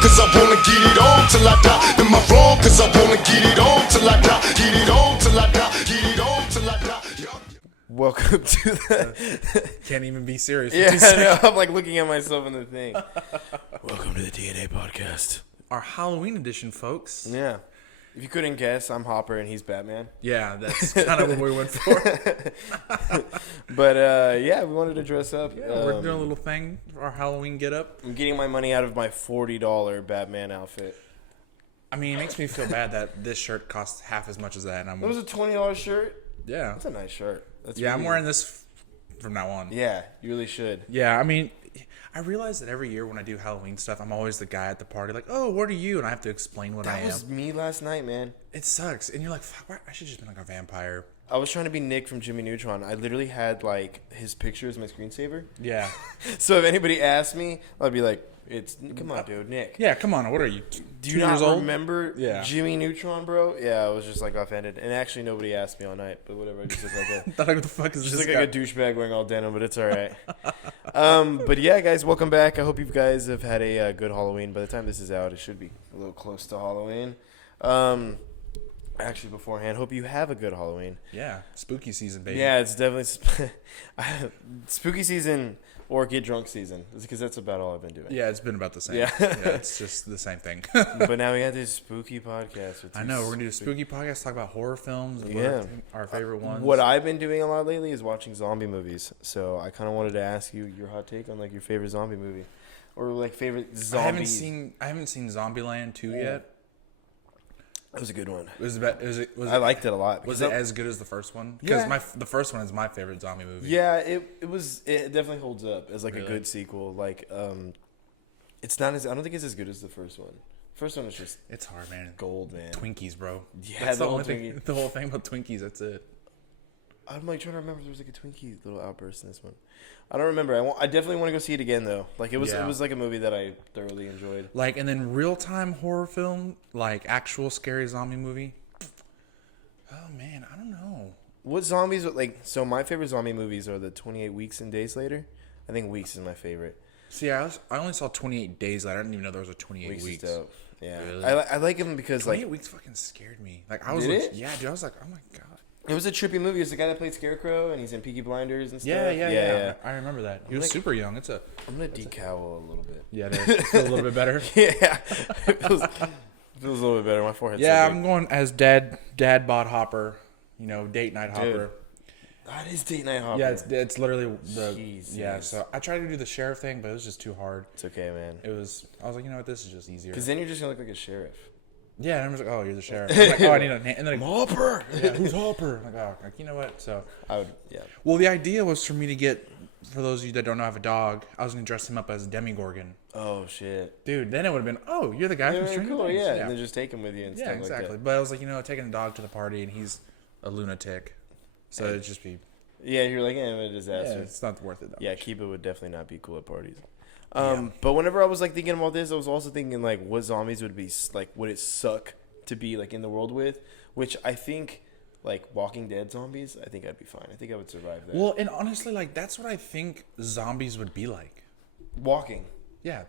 cause I wanna get it on till I die? Am I wrong cause I wanna get it on till I die? Get it on till I die, get it on till I die. Welcome to the... Can't even be serious. Yeah, I know. I'm like looking at myself in the thing. Welcome to the DNA podcast. Our Halloween edition, folks. Yeah. If you couldn't guess, I'm Hopper and he's Batman. Yeah, that's kind of what we went for. But yeah, we wanted to dress up. Yeah, we're doing a little thing for our Halloween get up. I'm getting my money out of my $40 Batman outfit. I mean, it makes me feel bad that this shirt costs half as much as that. And It was a $20 shirt. Yeah. That's a nice shirt. I'm wearing this from now on. Yeah, you really should. Yeah, I mean, I realize that every year when I do Halloween stuff, I'm always the guy at the party like, oh, what are you? And I have to explain what I am. That was me last night, man. It sucks. And you're like, fuck, I should just be like a vampire. I was trying to be Nick from Jimmy Neutron. I literally had like his picture as my screensaver. Yeah. So if anybody asked me, I'd be like, come on, dude, Nick. Yeah, come on. What are you? Do you not remember Yeah. Jimmy Neutron, bro? Yeah, I was just like offended. And actually, nobody asked me all night, but whatever. I just look like What the fuck is just this look guy? like a douchebag wearing all denim, but it's all right. But yeah, guys, welcome back. I hope you guys have had a good Halloween. By the time this is out, it should be a little close to Halloween. Actually, beforehand, hope you have a good Halloween. Yeah, spooky season, baby. Yeah, it's definitely spooky season or get drunk season, because that's about all I've been doing. Yeah, it's been about the same. Yeah. It's just the same thing. But now we got this spooky podcast. I know, we're going to do a spooky podcast, talk about horror films, and Yeah. our favorite ones. What I've been doing a lot lately is watching zombie movies. So I kind of wanted to ask you your hot take on like your favorite zombie movie, or like favorite zombies. I haven't seen Zombieland 2 yet. That was a good one. I liked it a lot. Was it as good as the first one? Because Yeah. the first one is my favorite zombie movie. Yeah, it definitely holds up as like Really? a good sequel. Like it's not as I don't think it's as good as the first one. First one was just It's hard, man. gold, man. Twinkies, bro. Yeah, That's the the whole only thing. The whole thing about Twinkies. That's it. I'm like trying to remember if there was like a Twinkie little outburst in this one. I don't remember. I definitely want to go see it again though. Like it was like a movie that I thoroughly enjoyed. Like, and then real time horror film, like actual scary zombie movie. Oh man, I don't know. What zombies are like? So my favorite zombie movies are the 28 Weeks and Days Later. I think Weeks is my favorite. See, I only saw 28 Days Later. I didn't even know there was a 28 weeks. Is dope. Yeah, Really? I like them because 28 like weeks fucking scared me. Like I was, Did like, it? yeah, dude. I was like, oh my god. it was a trippy movie. It's the guy that played Scarecrow and he's in Peaky Blinders and stuff. Yeah. I remember that. He was like- super young. I'm gonna decowl a little bit. Yeah, it feels a little bit better. Yeah, it feels a little bit better. My forehead's Yeah, so big. I'm going as dad bod Hopper. You know, date night Hopper. That is Date Night Hopper. Yeah, it's literally the Jesus. yeah. So I tried to do the sheriff thing, but it was just too hard. It's okay, man. I was like, you know what, this is just easier. Because then you're just gonna look like a sheriff. Yeah, and I was like, oh, you're the sheriff. I'm like, oh, I need a name. And then Hopper. yeah, who's Hopper? I'm like, oh, like, you know what? So I would. Yeah. well, the idea was for me to get, for those of you that don't know, I have a dog. I was gonna dress him up as Demogorgon. Oh shit. Dude, then it would have been, oh, you're the guy from Yeah, Stranger cool. Things. Yeah. And then just take him with you and Yeah, stuff exactly. like that. But I was like, you know, taking a dog to the party, and he's a lunatic, so it'd just be Yeah, you're like, a yeah, disaster. it's not worth it. That Yeah, much. keep it would definitely not be cool at parties. Yeah. But whenever I was like thinking about this, I was also thinking like what zombies would be like, would it suck to be like in the world with? Which I think like Walking Dead zombies, I think I'd be fine. I think I would survive that. Well, and honestly, like that's what I think zombies would be like. Walking. Yeah,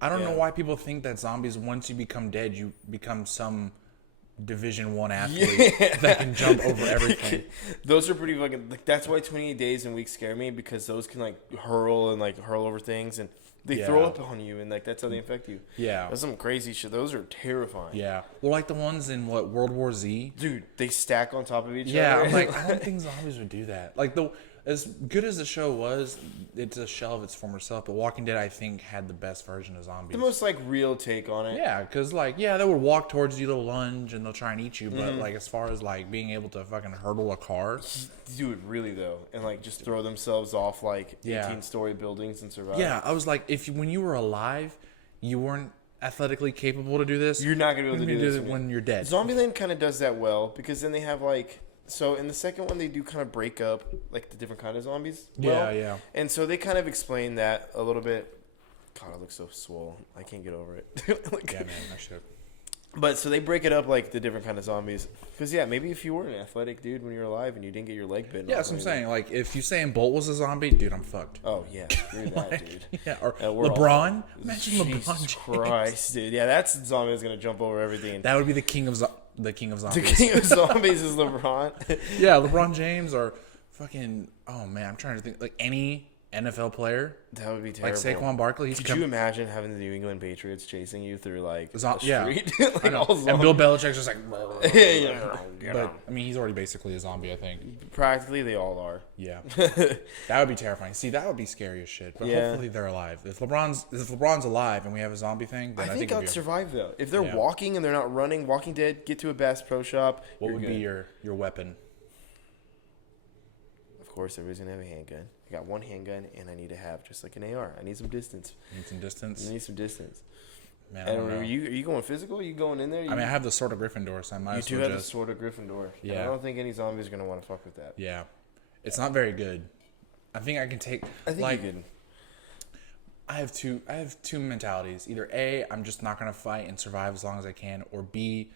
I don't know Yeah. why people think that zombies, once you become dead, you become some Division I athlete that can jump over everything. Those are pretty fucking. Like, that's why 28 Days and Weeks scare me, because those can like hurl over things and they throw Yeah. up on you, and like that's how they infect you. Yeah. That's some crazy shit. Those are terrifying. Yeah. Well, like the ones in World War Z. Dude, they stack on top of each Yeah, other. I'm like, I don't think zombies would do that. Like as good as the show was, it's a shell of its former self. But Walking Dead, I think, had the best version of zombies. the most like real take on it. Yeah, because like, yeah, they would walk towards you, they'll lunge, and they'll try and eat you. But like, as far as like being able to fucking hurdle a car, Dude, really though, and like just throw themselves off like Yeah. 18-story buildings and survive. yeah, I was like, when you were alive, you weren't athletically capable to do this. You're not gonna be able to do this when you're dead. Zombieland kind of does that well, because then they have like, so in the second one they do kind of break up like the different kind of zombies. well. Yeah. And so they kind of explain that a little bit. God, I look so swole. I can't get over it. Like, Yeah, man, that shit. But so they break it up like the different kind of zombies. Because yeah, maybe if you were an athletic dude when you were alive and you didn't get your leg bitten. Yeah, that's what I'm saying. Like, if Usain Bolt was a zombie, dude, I'm fucked. Oh yeah, screw that, dude. Yeah, or We're LeBron. Imagine LeBron Jesus James. Christ, dude. Yeah, that's the zombie that's gonna jump over everything. That would be the king of zombies. The king of zombies is LeBron. Yeah, LeBron James or fucking. Oh man, I'm trying to think. Like any NFL player, That would be terrible. like Saquon Barkley. Could you imagine having the New England Patriots chasing you through like a Yeah, street? I know. all And Bill Belichick's just like. yeah. But I mean, he's already basically a zombie. I think. Practically, they all are. Yeah, that would be terrifying. See, that would be scary as shit. But Yeah. hopefully they're alive. If LeBron's alive and we have a zombie thing, then I I think it'd I'd be survive though. If they're Yeah. walking and they're not running, Walking Dead, get to a Bass Pro Shop. What you're would good. be your weapon? Of course, everybody's gonna have a handgun. I got one handgun, and I need to have just like an AR. I need some distance. Need some distance. I need some distance. Man, I And don't know. are you going physical? Are you going in there? I mean, I have the Sword of Gryffindor, so I might you as do well have just. the Sword of Gryffindor. And Yeah. I don't think any zombies are gonna want to fuck with that. Yeah, it's not very good. I think I can take. I think like, you can. I have two mentalities. Either A, I'm just not gonna fight and survive as long as I can, or B,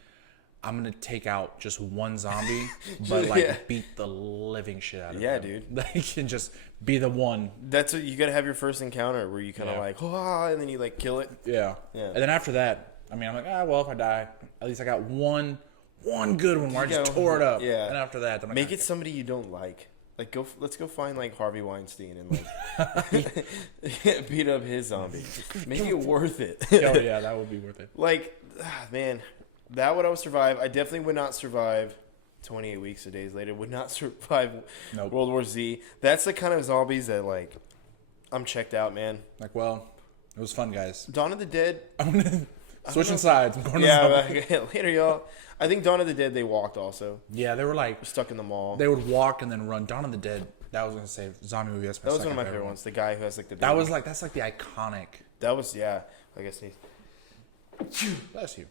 I'm gonna take out just one zombie, but like Yeah. beat the living shit out of Yeah, him. dude. Like, and just be the one. That's what you gotta have your first encounter where you kind of Yeah. like, and then you like kill it. Yeah. Yeah. And then after that, I mean, I'm like, well, if I die, at least I got one good one where I just tore it up. Yeah. And after that, I'm like, Make it somebody you don't like. Like let's go find like Harvey Weinstein and like beat up his zombie. Make it worth it. oh yeah, that would be worth it. Like, man, that would I would survive. I definitely would not survive 28 weeks or days later. Would not survive Nope. World War Z. That's the kind of zombies that like I'm checked out, man. Like, well, it was fun, guys. Dawn of the Dead. I'm gonna switching sides. I'm going to Yeah, zombie. later, y'all. I think Dawn of the Dead they walked also. Yeah, they were like Stuck in the mall. they would walk and then run. Dawn of the Dead. That was gonna say zombie movie. That's That was one of my favorite ones. The guy who has like the That baby. was like that's like the iconic. That was yeah. I guess he. Bless you.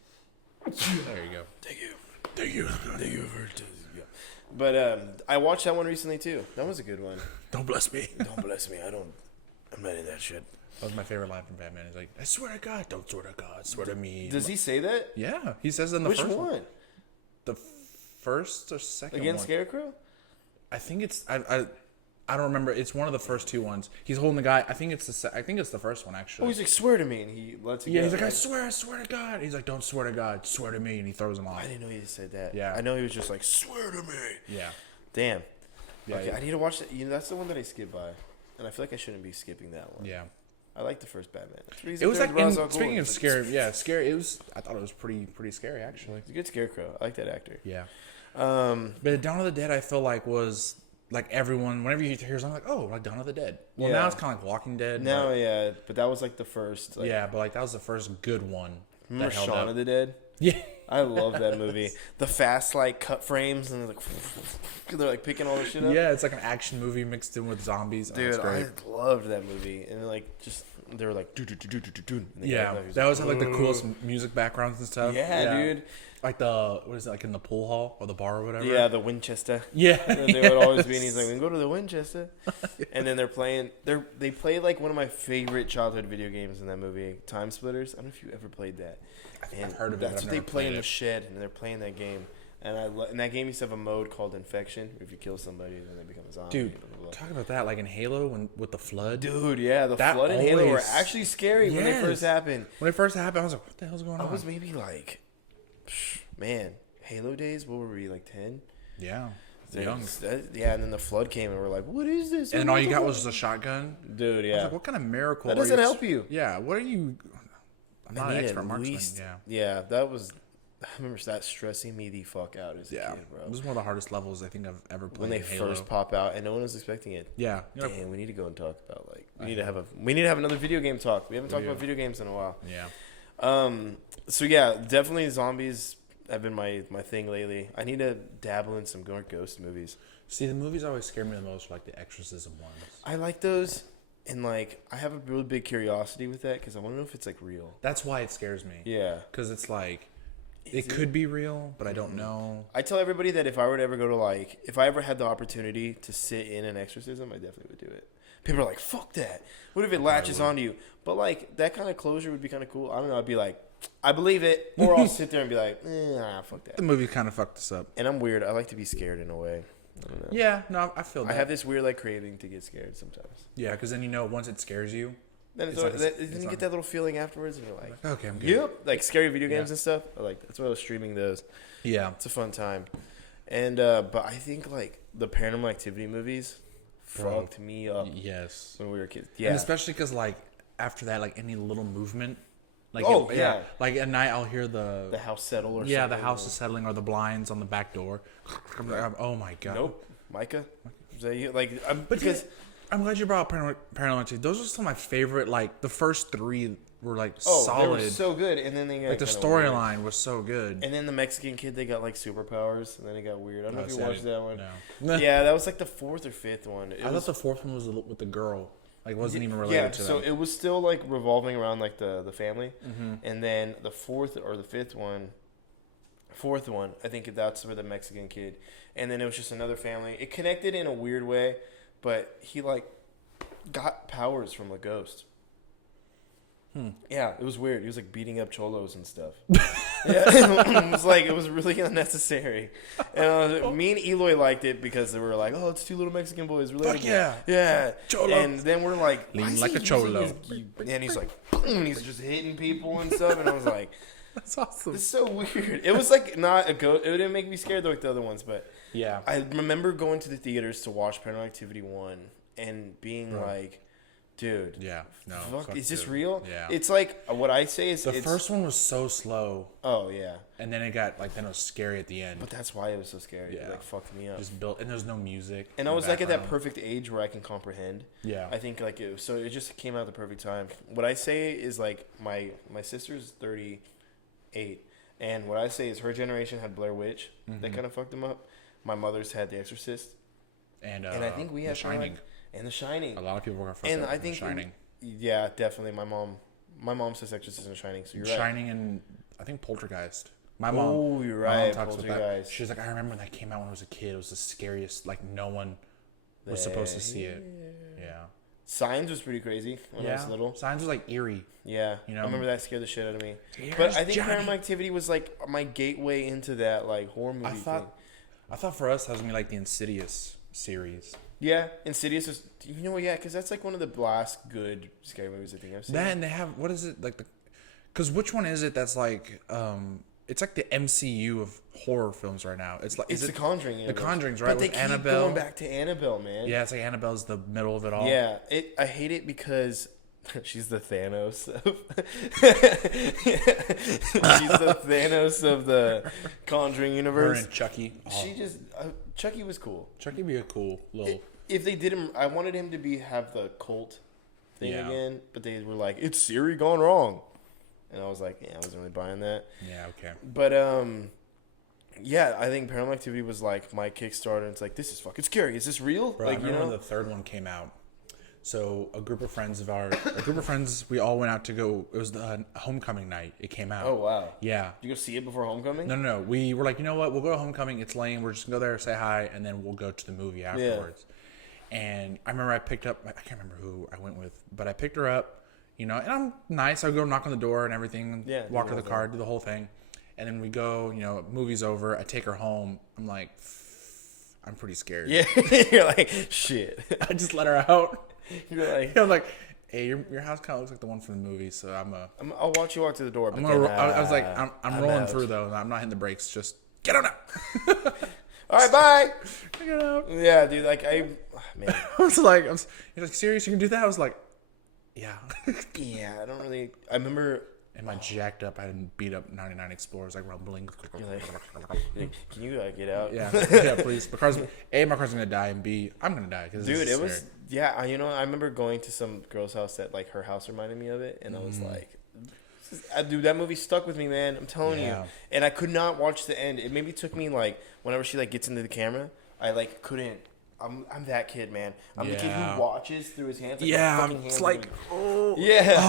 There you go. Thank you. Thank you. Thank you for But I watched that one recently too. That was a good one. Don't bless me. Don't bless me. I'm not in that shit. That was my favorite line from Batman. He's like, I swear to God, don't swear to God, swear to me. Does he say that? Yeah, he says it in the Which first one? The first or second Against one. Scarecrow? I think it's I don't remember. It's one of the first two ones. He's holding the guy. I think it's the first one Oh, actually. he's like, swear to me, and he lets it Yeah, go. he's like, I swear to God. He's like, don't swear to God, swear to me, and he throws him off. I didn't know he said that. Yeah. I know he was just like, swear to me. Yeah. Damn. Yeah, Okay, yeah. I need to watch that. You know, that's the one that I skipped by, and I feel like I shouldn't be skipping that one. Yeah. I like the first Batman. It was like, cool. speaking of It's like, scary, yeah, scary. It was. I thought it was pretty scary actually. It's a good Scarecrow. I like that actor. Yeah. Um, But Dawn of the Dead, I feel like was like everyone. Whenever you hear something like, oh, like Dawn of the Dead. Well, Yeah. now it's kind of like Walking Dead. now, but, yeah, but that was like the first. Like, yeah, but like that was the first good one. remember that held Shaun up. of the Dead? Yeah. I love that movie. The fast like cut frames and they're like picking all the shit up. Yeah, it's like an action movie mixed in with zombies. Oh, Dude, it's great. I loved that movie, and like just they were like do do do do do do do. and the guy Yeah, was that was like the "Ugh." coolest music backgrounds and stuff. Yeah, dude. Like the what is it like in the pool hall or the bar or whatever? Yeah, the Winchester. Yeah. And they would always be, and he's like, "We can go to the Winchester," and then they're playing. They play like one of my favorite childhood video games in that movie, Time Splitters. I don't know if you ever played that. And I've heard of it, That's but I've what they never play in played the it. shed, and they're playing that game. And in that game used to have a mode called Infection. If you kill somebody, then they become a zombie. Dude, blah, blah, blah. talk about that like in Halo with the flood. Dude, yeah, the That flood and Halo were always- actually scary when they Yes. first happened. When it first happened, I was like, what the hell's going I on? was maybe like, man, Halo days. What were we like 10? Yeah. Young. Yeah, and then the flood came, and we're like, "What is this?" And then all you got was just a shotgun. dude. I was Yeah, like, what kind of miracle? That are doesn't help you. Yeah. What are you? I'm not I an need expert at marksman. least- Yeah. yeah. That was. I remember that stressing me the fuck out as a Yeah. kid, bro. This is one of the hardest levels I think I've ever played. When they in Halo. first pop out, and no one was expecting it. Yeah. You're like, Damn, we need to go and talk about like we need to have another video game talk. We haven't talked about video games in a while. yeah. So yeah, definitely zombies have been my thing lately. I need to dabble in some more ghost movies. See, the movies always scare me the most, like the exorcism ones. I like those, and like I have a really big curiosity with that because I want to know if it's like real. That's why it scares me. Yeah. Because it's like, it could be real, but I don't know. I tell everybody that if I were to ever go to if I ever had the opportunity to sit in an exorcism, I definitely would do it People are like, fuck that. What if it latches onto you? But like that kind of closure would be kind of cool. I don't know. I'd be like, I believe it, or I'll sit there and be like, fuck that. The movie kind of fucked us up. And I'm weird. I like to be scared in a way. I don't know. Yeah, no, I feel that. I have this weird like craving to get scared sometimes. Yeah, because then once it scares you, Then you get that little feeling afterwards, and you're like, okay, I'm good. yep, like scary video games and stuff. That's why I was streaming those. Yeah, It's a fun time. And but I think like the Paranormal Activity movies fucked me up yes, when we were kids. Yeah, and especially because like after that, like any little movement, like yeah, like at night I'll hear the house settle or something. yeah, the house is settling or the blinds on the back door. Oh my god. Nope, Micah. Is that you? Like, I'm glad you brought up Paranormal Activity. Those are some of my favorite. Like the first three were like solid. They were so good, and then they got like the storyline was so good. And then the Mexican kid, they got like superpowers, and then it got weird. I don't know if you watched that one. No. Yeah, that was like the fourth or fifth one. I thought the fourth one was with the girl. Like wasn't even related to so them. it was still like revolving around like the family, and then the fourth or the fourth one, I think that's where the Mexican kid, and then it was just another family. It connected in a weird way, but he like got powers from a ghost. Yeah, it was weird. He was like beating up cholos and stuff. Yeah, it was really unnecessary. And me and Eloy liked it because they were like, "Oh, it's two little Mexican boys, relatable." Fuck yeah, yeah. Cholo. And then we're like, lean like a cholo, and he's like, and he's just hitting people and stuff. And I was like, that's awesome. It's so weird. It was like not a ghost. It didn't make me scared like the other ones, but yeah, I remember going to the theaters to watch Paranormal Activity 1 and being like, dude, yeah, no, fuck, is this real? Yeah, it's like what I say is the first one was so slow. Oh yeah, and then it was scary at the end. But that's why it was so scary. Yeah, It like fucked me up. Just built, and there's no music. And I was like at that perfect age where I can comprehend. Yeah, I think like so it just came out at the perfect time. What I say is like my sister's 38, and what I say is her generation had Blair Witch that kind of fucked them up. My mother's had The Exorcist, and I think we had The Shining. And The Shining. A lot of people were fucked And up I think Shining. Yeah, definitely. My mom says Exorcist and Shining. So you're right. Shining and I think Poltergeist. My mom. Oh, you're right. Talks about that. Poltergeist. She was like, I remember when that came out when I was a kid. It was the scariest. Like no one was supposed to see it. Yeah. Signs was pretty crazy when I was little. Signs was like eerie. Yeah, you know? I remember that scared the shit out of me. Here's But I think Johnny. Paranormal Activity was like my gateway into that like horror movie thing. I thought for us that was gonna be like the Insidious series. Yeah, Insidious is, you know what? Yeah, because that's like one of the last good scary movies I think I've seen. That and they have, what is it like because which one is it that's like it's like the MCU of horror films right now. It's like it's The Conjuring. The Conjuring's right But they with keep Annabelle. going back to Annabelle, man. Yeah, it's like Annabelle's the middle of it all. Yeah, I hate it because she's the Thanos of she's the Thanos of the Conjuring universe. Her and Chucky. Oh. She just Chucky was cool. Chucky be a cool little. If they did him, I wanted him to have the cult thing again, but they were like, "It's Siri gone wrong," and I was like, "Yeah, I wasn't really buying that." Yeah, okay. But yeah, I think Paranormal Activity was like my Kickstarter. It's like, this is fucking scary. Is this real? Bro, like, I remember when the third one came out. So a group of friends, we all went out to go. It was the homecoming night. It came out. Oh wow. Yeah. Did you go see it before homecoming? No. We were like, you know what? We'll go to homecoming. It's lame. We're just gonna go there, say hi, and then we'll go to the movie afterwards. And I remember I picked up. I can't remember who I went with, but I picked her up. You know, and I'm nice. I go knock on the door and everything. Yeah. Walk to the car, do the whole thing, and then we go. You know, movie's over. I take her home. I'm like, I'm pretty scared. Yeah. You're like, shit. I just let her out. You're like, I'm like, hey, your house kind of looks like the one from the movie, so I'll watch you walk to the door. But I was like, I'm rolling out. through though. I'm not hitting the brakes. Just get on out. All right, bye. Get out. Yeah, dude. Like man. I was like, you're like, serious? You can do that? I was like, yeah. Yeah, I don't really. I remember. Am I jacked up? I didn't beat up 99 Explorers like rumbling. You're like, can you get out? Yeah, yeah, please. My car's gonna die, and B, I'm gonna die. Dude, it was you know, I remember going to some girl's house that like her house reminded me of it, and I was like, dude, that movie stuck with me, man. I'm telling you, and I could not watch the end. It maybe took me like whenever she like gets into the camera, I like couldn't. I'm that kid, man. I'm the kid who watches through his hands. Like it's like, oh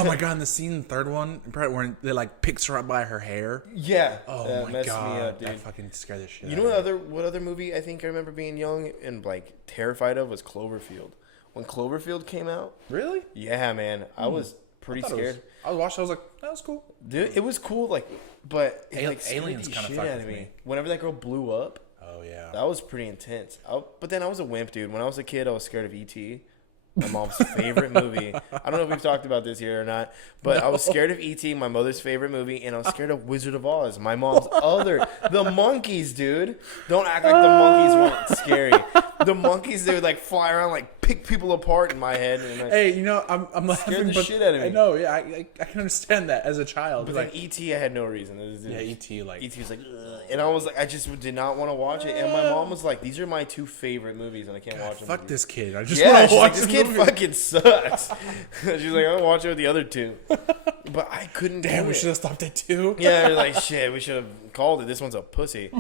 my god, in the scene, the third one, where they like picks her up by her hair. Yeah. Oh that my god, me up, dude. that fucking scared the shit. You know what other movie I think I remember being young and like terrified of was Cloverfield. when Cloverfield came out. Really? Yeah, man, I was pretty scared. I was watching. I was like, that was cool. Dude, it was cool. Like, but it, like Aliens kind of fucked out with of me. me. Whenever that girl blew up, Oh yeah. that was pretty intense. But then I was a wimp, dude. When I was a kid, I was scared of E.T. My mom's favorite movie. I don't know if we've talked about this here or not, but I was scared of E.T., my mother's favorite movie, and I was scared of Wizard of Oz, my mom's the monkeys, dude. Don't act like the monkeys weren't scary. The monkeys, they would like fly around, like pick people apart in my head. And, like, Hey, you know, I'm laughing, scared the but shit out of me. I know, yeah, I can understand that as a child. But Like, then E.T., I had no reason. yeah, E.T. like E.T. was like, ugh. And I was like, I just did not want to watch it. And my mom was like, these are my two favorite movies, and I can't watch them. fuck with you. this kid. I just Yeah, want to she's watch like, this this kid movie. fucking sucks. She's like, I'm watching it with the other two. But I couldn't Damn, do we it. should have stopped at 2. Yeah, you're like, shit, we should have called it. This one's a pussy.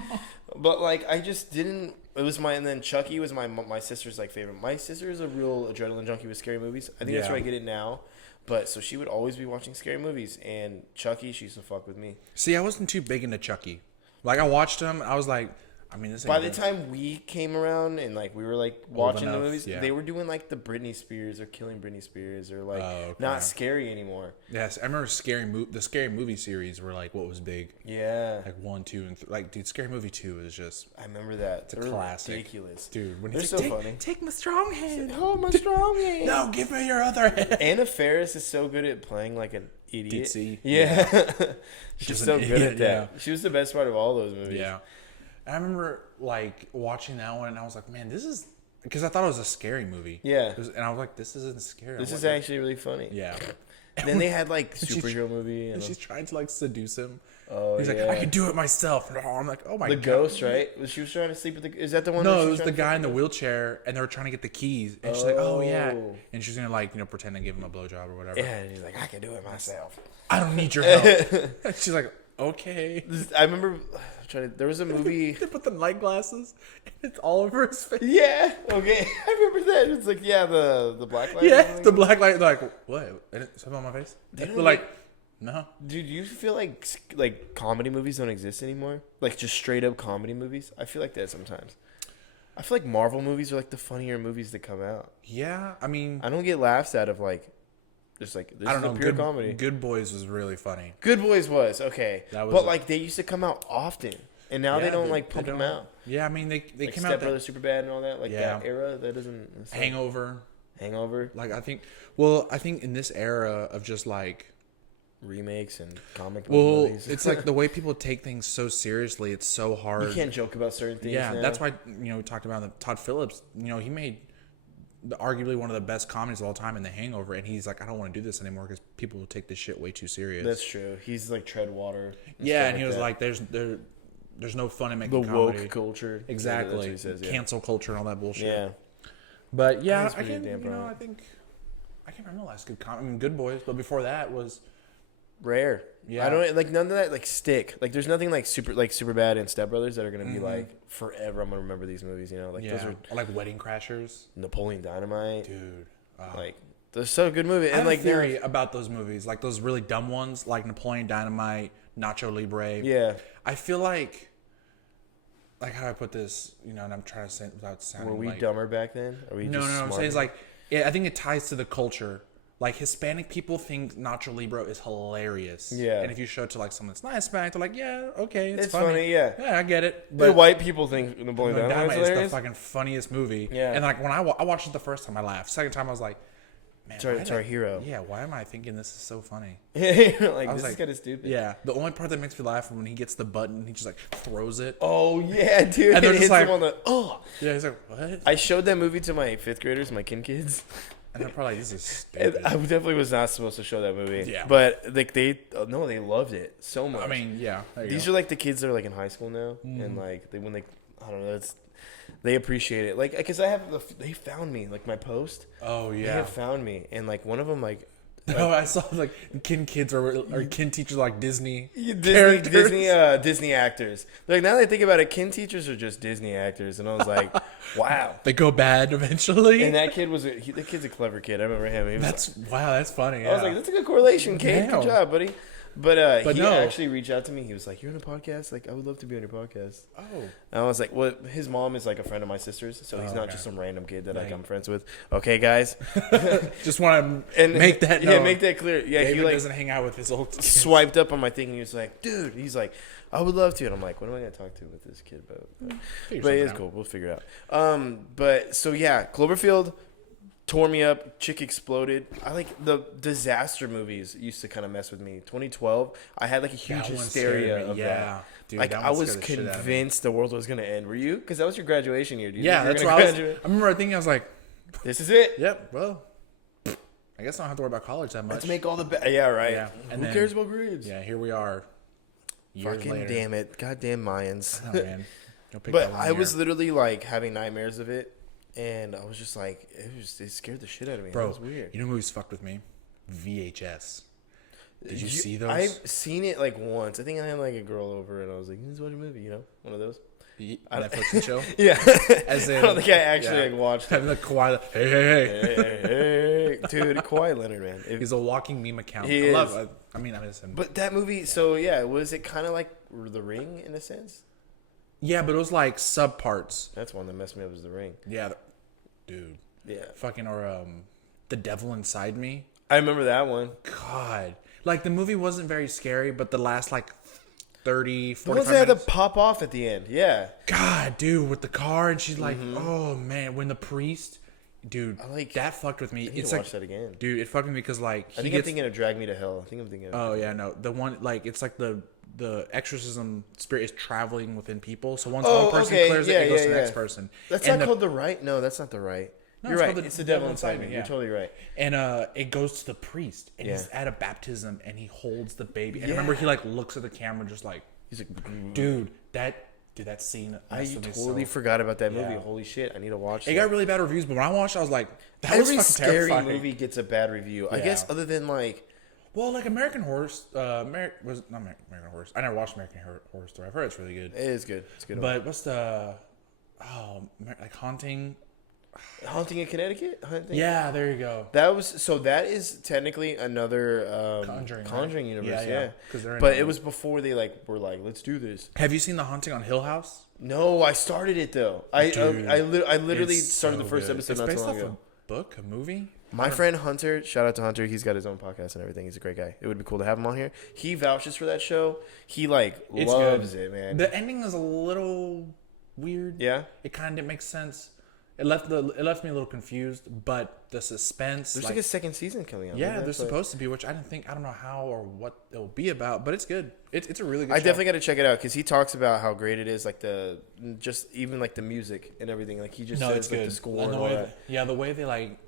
But, like, I just didn't. It was and then Chucky was my sister's, like, favorite. My sister is a real adrenaline junkie with scary movies. I think that's where I get it now. But, so she would always be watching scary movies. And Chucky, she used to fuck with me. See, I wasn't too big into Chucky. Like, I watched him, I was like, I mean, this ain't By the good. time we came around and, like, we were, like, watching the enough, movies, yeah. they were doing, like, the Britney Spears or killing Britney Spears or, like, okay. not scary anymore. Yes, I remember the Scary Movie series were, like, what was big. Yeah. Like, 1, 2, and like, dude, Scary Movie 2 is just, I remember that. it's a They're classic. ridiculous. Dude, when They're he's so like, funny. Take my strong hand. Oh, my strong hand. No, give me your other hand. Anna Faris is so good at playing like an idiot. Ditzy. Yeah. She's Just so an good idiot, at that. yeah. She was the best part of all those movies. Yeah. I remember, like, watching that one, and I was like, man, this is... Because I thought it was a scary movie. Yeah. And I was like, this isn't scary. This I'm is like, actually really funny. Yeah. Then they had like she's- superhero movie. And she's trying to, like, seduce him. Oh, He's like, yeah. I can do it myself. And I'm like, oh, my The God. ghost, right? She was trying to sleep with the... Is that the one? No, that she it was the trying to guy in fuck the with? wheelchair, and they were trying to get the keys. And she's like, oh, yeah. Oh. And she's going to, like, you know, pretend to give him a blowjob or whatever. Yeah, and he's like, I can do it myself. I don't need your help. And she's like, okay. I remember... There was a movie... They put the night glasses, and it's all over his face. Yeah. Okay. I remember that. It's like, yeah, the black light. Yeah, the black light. They're like, what? Something on my face? They're don't like, no. Dude, do you feel like comedy movies don't exist anymore? Like just straight up comedy movies? I feel like that sometimes. I feel like Marvel movies are like the funnier movies that come out. Yeah, I mean, I don't get laughs out of like just like this I don't is know. a pure Good, comedy. Good Boys was really funny. Good Boys was okay, That was but a- like they used to come out often, and now they Yeah, don't like pump they them don't- out. Yeah, I mean, they Like came Step out Brothers, Superbad, and all that. Like Yeah. that era, that doesn't. it's like Hangover. Hangover Like I think in this era of just like, remakes and comic book well, movies. it's like the way people take things so seriously. It's so hard. you can't joke about certain things. Yeah, now. that's why we talked about the Todd Phillips. He made arguably one of the best comedies of all time in The Hangover, and he's like, I don't want to do this anymore because people will take this shit way too serious. That's true. He's like tread water. yeah, stuff and he was that. like, there's no fun in the making woke comedy. culture. Exactly, That's what he says, yeah. cancel culture and all that bullshit. Yeah. But yeah, That's I pretty can. damn right. I think I can't remember the last good comedy. I mean, Good Boys, but before that was Rare. Yeah. I don't like none of that like stick. Like there's nothing like super bad and Step Brothers that are gonna be like forever. I'm gonna remember these movies. Like yeah, those are or like Wedding Crashers, Napoleon Dynamite. dude. Like they're so good movie. I And have like a theory about those movies, like those really dumb ones, like Napoleon Dynamite, Nacho Libre. yeah. I feel like how do I put this? And I'm trying to say it without sounding Were we like dumber back then? Are we no. just I'm smarter? saying it's like I think it ties to the culture. Like Hispanic people think Nacho Libre is hilarious. Yeah. And if you show it to like someone that's not Hispanic, they're like, yeah, okay, it's funny, yeah. Yeah, I get it. the white people think Napoleon Dynamite is Dynamite is the hilarious. fucking funniest movie. Yeah. And like when I watched it the first time, I laughed. Second time, I was like, man, It's our- why it's did our I- hero. Yeah, why am I thinking this is so funny? You're like was this is like, kind of stupid. Yeah. The only part that makes me laugh is when he gets the button and he just like throws it. Oh yeah, dude. And they're it just hits like- him on the Yeah, he's like, what? I showed that movie to my 5th graders, my kids. And they're probably like, this is And stupid. I definitely was not supposed to show that movie. Yeah. But like they loved it so much. I mean, yeah. There you these go. are like the kids that are like in high school now, and like I don't know, they appreciate it. Like because they found me like my post. Oh They yeah. have found me, and like one of them like. Oh, I saw like kids or kin teachers like Disney Disney, characters. Disney actors. Like now that I think about it, kin teachers are just Disney actors, and I was like, wow. They go bad eventually. And that kid the kid's a clever kid. I remember him. He was That's funny. I was like, that's a good correlation, Kate. Damn. Good job, buddy. But he no. actually reached out to me. He was like, "You're on a podcast? Like, I would love to be on your podcast." Oh. And I was like, "Well, his mom is like a friend of my sister's, so he's not okay. just some random kid that like Right. I'm friends with." Okay, guys. Just want to And make that known. make that clear. Yeah, David he like doesn't hang out with his old kids. swiped up on my thing. And he was like, "Dude," he's like, "I would love to." And I'm like, "What am I gonna talk to with this kid about?" Figure But something it's out. cool. We'll figure it out. But so yeah, Cloverfield tore me up. Chick exploded. I like the disaster movies used to kind of mess with me. 2012, I had like a huge That one hysteria scared me. of Yeah. that. Dude, Like that I one was scared the shit out of me. convinced the world was gonna end. Were you? Because that was your graduation year, dude. Yeah, You were that's gonna what I was. graduate? I remember thinking, I was like, This is it. yep, well, I guess I don't have to worry about college that much. Let's make all the yeah, right. Yeah. And Who then- cares about grades? Yeah, here we are. Years Fucking later. damn it, goddamn Mayans. Oh, man. You'll pick But that one I was year. literally like having nightmares of it, and I was just like, it scared the shit out of me. Bro, It was weird. you know who's fucked with me? VHS. Did you see those? I've seen it like once. I think I had like a girl over, and I was like, "Let's watch a movie," you know, one of those. Netflix and chill. Yeah, As in, I don't think I actually yeah. like watched it. Having the Kawhi. Hey, hey, hey. Hey, dude, Kawhi Leonard, man. He's a walking meme account. He I is. I mean, I miss him. But that movie, so yeah, was it kind of like The Ring in a sense? Yeah, but it was like subparts. That's one that messed me up. Was The Ring? Yeah, dude. Yeah, Fucking or The Devil Inside Me. I remember that one. God, like the movie wasn't very scary, but the last like 30, The 45 ones that had to minutes. pop off at the end. Yeah, God, dude, with the car and she's like, oh man, when the priest, dude, I like- that fucked with me. I need It's to like, watch that again. dude, it fucked with me because like I think I'm thinking of Drag Me to Hell. I think I'm thinking. Of, Oh yeah, no, the one like it's like the exorcism spirit is traveling within people. So once one person clears it, it goes to the next person. That's And not called The Right. No, that's not The Right. No, You're it's right. called It's The Devil Inside Me. yeah. You're totally right. And it goes to the priest, and he's Yeah. at a baptism, and he holds the baby. And remember, he like looks at the camera, just like, He's like, dude, that scene. I messed with me totally so- forgot about that movie. Yeah. Holy shit! I need to watch. It got really bad reviews, but when I watched, it, I was like, that Every was fucking scary terrifying. movie gets a bad review. I Yeah. guess other than like. Well, like American Horror, was not American Horror. I never watched American Horror Story. I've heard it's really good. It is good. It's a good. But what's the like Haunting? Haunting in Connecticut. Haunting? Yeah, there you go. That was so. That is technically another Conjuring, right? universe. Yeah, Yeah, 'cause they're in but a- it was before they like were like, let's do this. Have you seen The Haunting on Hill House? No, I started it though. I Dude, literally It's started so the first good. episode It's not based so long off ago. a book, a movie. My friend Hunter, shout out to Hunter. He's got his own podcast and everything. He's a great guy. It would be cool to have him on here. He vouches for that show. He like It's loves good. it, man. The ending is a little weird. Yeah, It kind of didn't make sense. It left me a little confused, but the suspense. there's like a second season coming out. yeah, Maybe there's that's, like- supposed to be, which I don't know how or what it'll be about, but it's good. It's a really good. I show. definitely got to check it out because he talks about how great it is, like just even like the music and everything. Like he just No, says it's like good. the score And and the all way, that. the way they like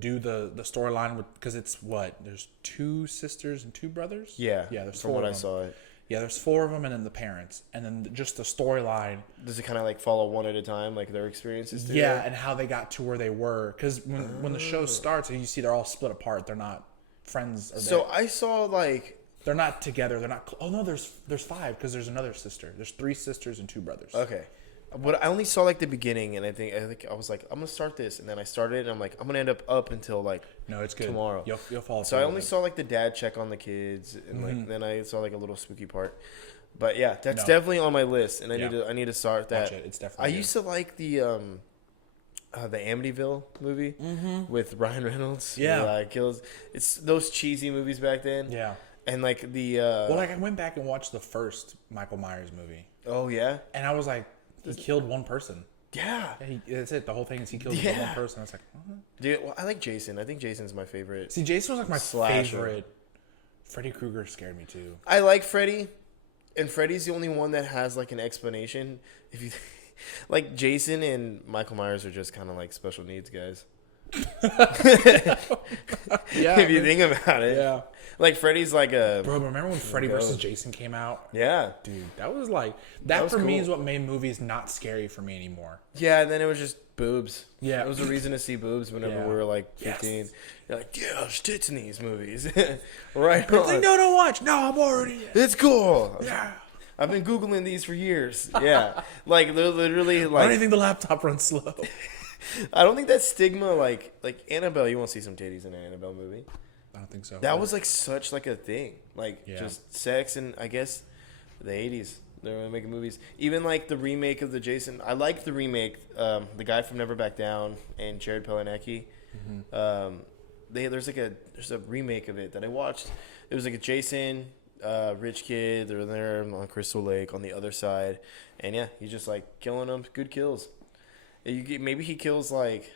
do the storyline with because it's what there's 2 sisters and 2 brothers. Yeah, yeah. There's from 4 what of I them. saw it. Yeah, there's 4 of them, and then the parents, and then just the storyline. Does it kind of like follow one at a time, like their experiences? through Yeah, there? and how they got to where they were. Because when the show starts, and you see they're all split apart. They're not friends. Or So I saw like they're not together. They're not. Oh no, there's 5 because there's another sister. There's 3 sisters and 2 brothers. okay, but I only saw like the beginning, and I think I was like, I'm gonna start this, and then I started, and I'm like, I'm gonna end up until like No, it's good. tomorrow. You'll fall. So I through only it. saw like the dad check on the kids, and like then I saw like a little spooky part. But yeah, that's No. definitely on my list, and Yeah. I need to start that. Watch it. It's definitely I good. used to like the Amityville movie with Ryan Reynolds. Yeah. where, kills. It's those cheesy movies back then. Yeah. And like the Well, like I went back and watched the first Michael Myers movie, oh yeah, and I was like, he killed one person. yeah, Yeah, that's it. The whole thing is he killed Yeah. one person. I was like, what? dude. Well, I like Jason. I think Jason's my favorite. See, Jason was like my Slasher. favorite. Freddy Krueger scared me too. I like Freddy, and Freddy's the only one that has like an explanation. If you like Jason and Michael Myers are just kind of like special needs guys. Yeah, If you think about it, yeah. like Freddy's like a Bro, remember when Freddy Go. versus Jason came out? yeah, Dude, that was like that was for me cool. is what made movies not scary for me anymore. yeah. And then it was just boobs. Yeah. it was a reason to see boobs whenever Yeah. we were like Yes. 15. You're like, yeah, there's tits in these movies, right? It's like, no, don't watch. No, I'm already. It's cool. Yeah. I've been googling these for years. Yeah, like literally, Why do you like think the laptop runs slow? I don't think that stigma, like Annabelle. You won't see some titties in an Annabelle movie. I don't think so. That was like such like a thing, like just sex, and I guess the 80s they were making movies. Even like the remake of the Jason, I liked the remake. The guy from Never Back Down and Jared Padalecki. There's a remake of it that I watched. It was like a Jason, rich kid. They're there on Crystal Lake on the other side, and yeah, he's just like killing them. Good kills. Maybe he kills like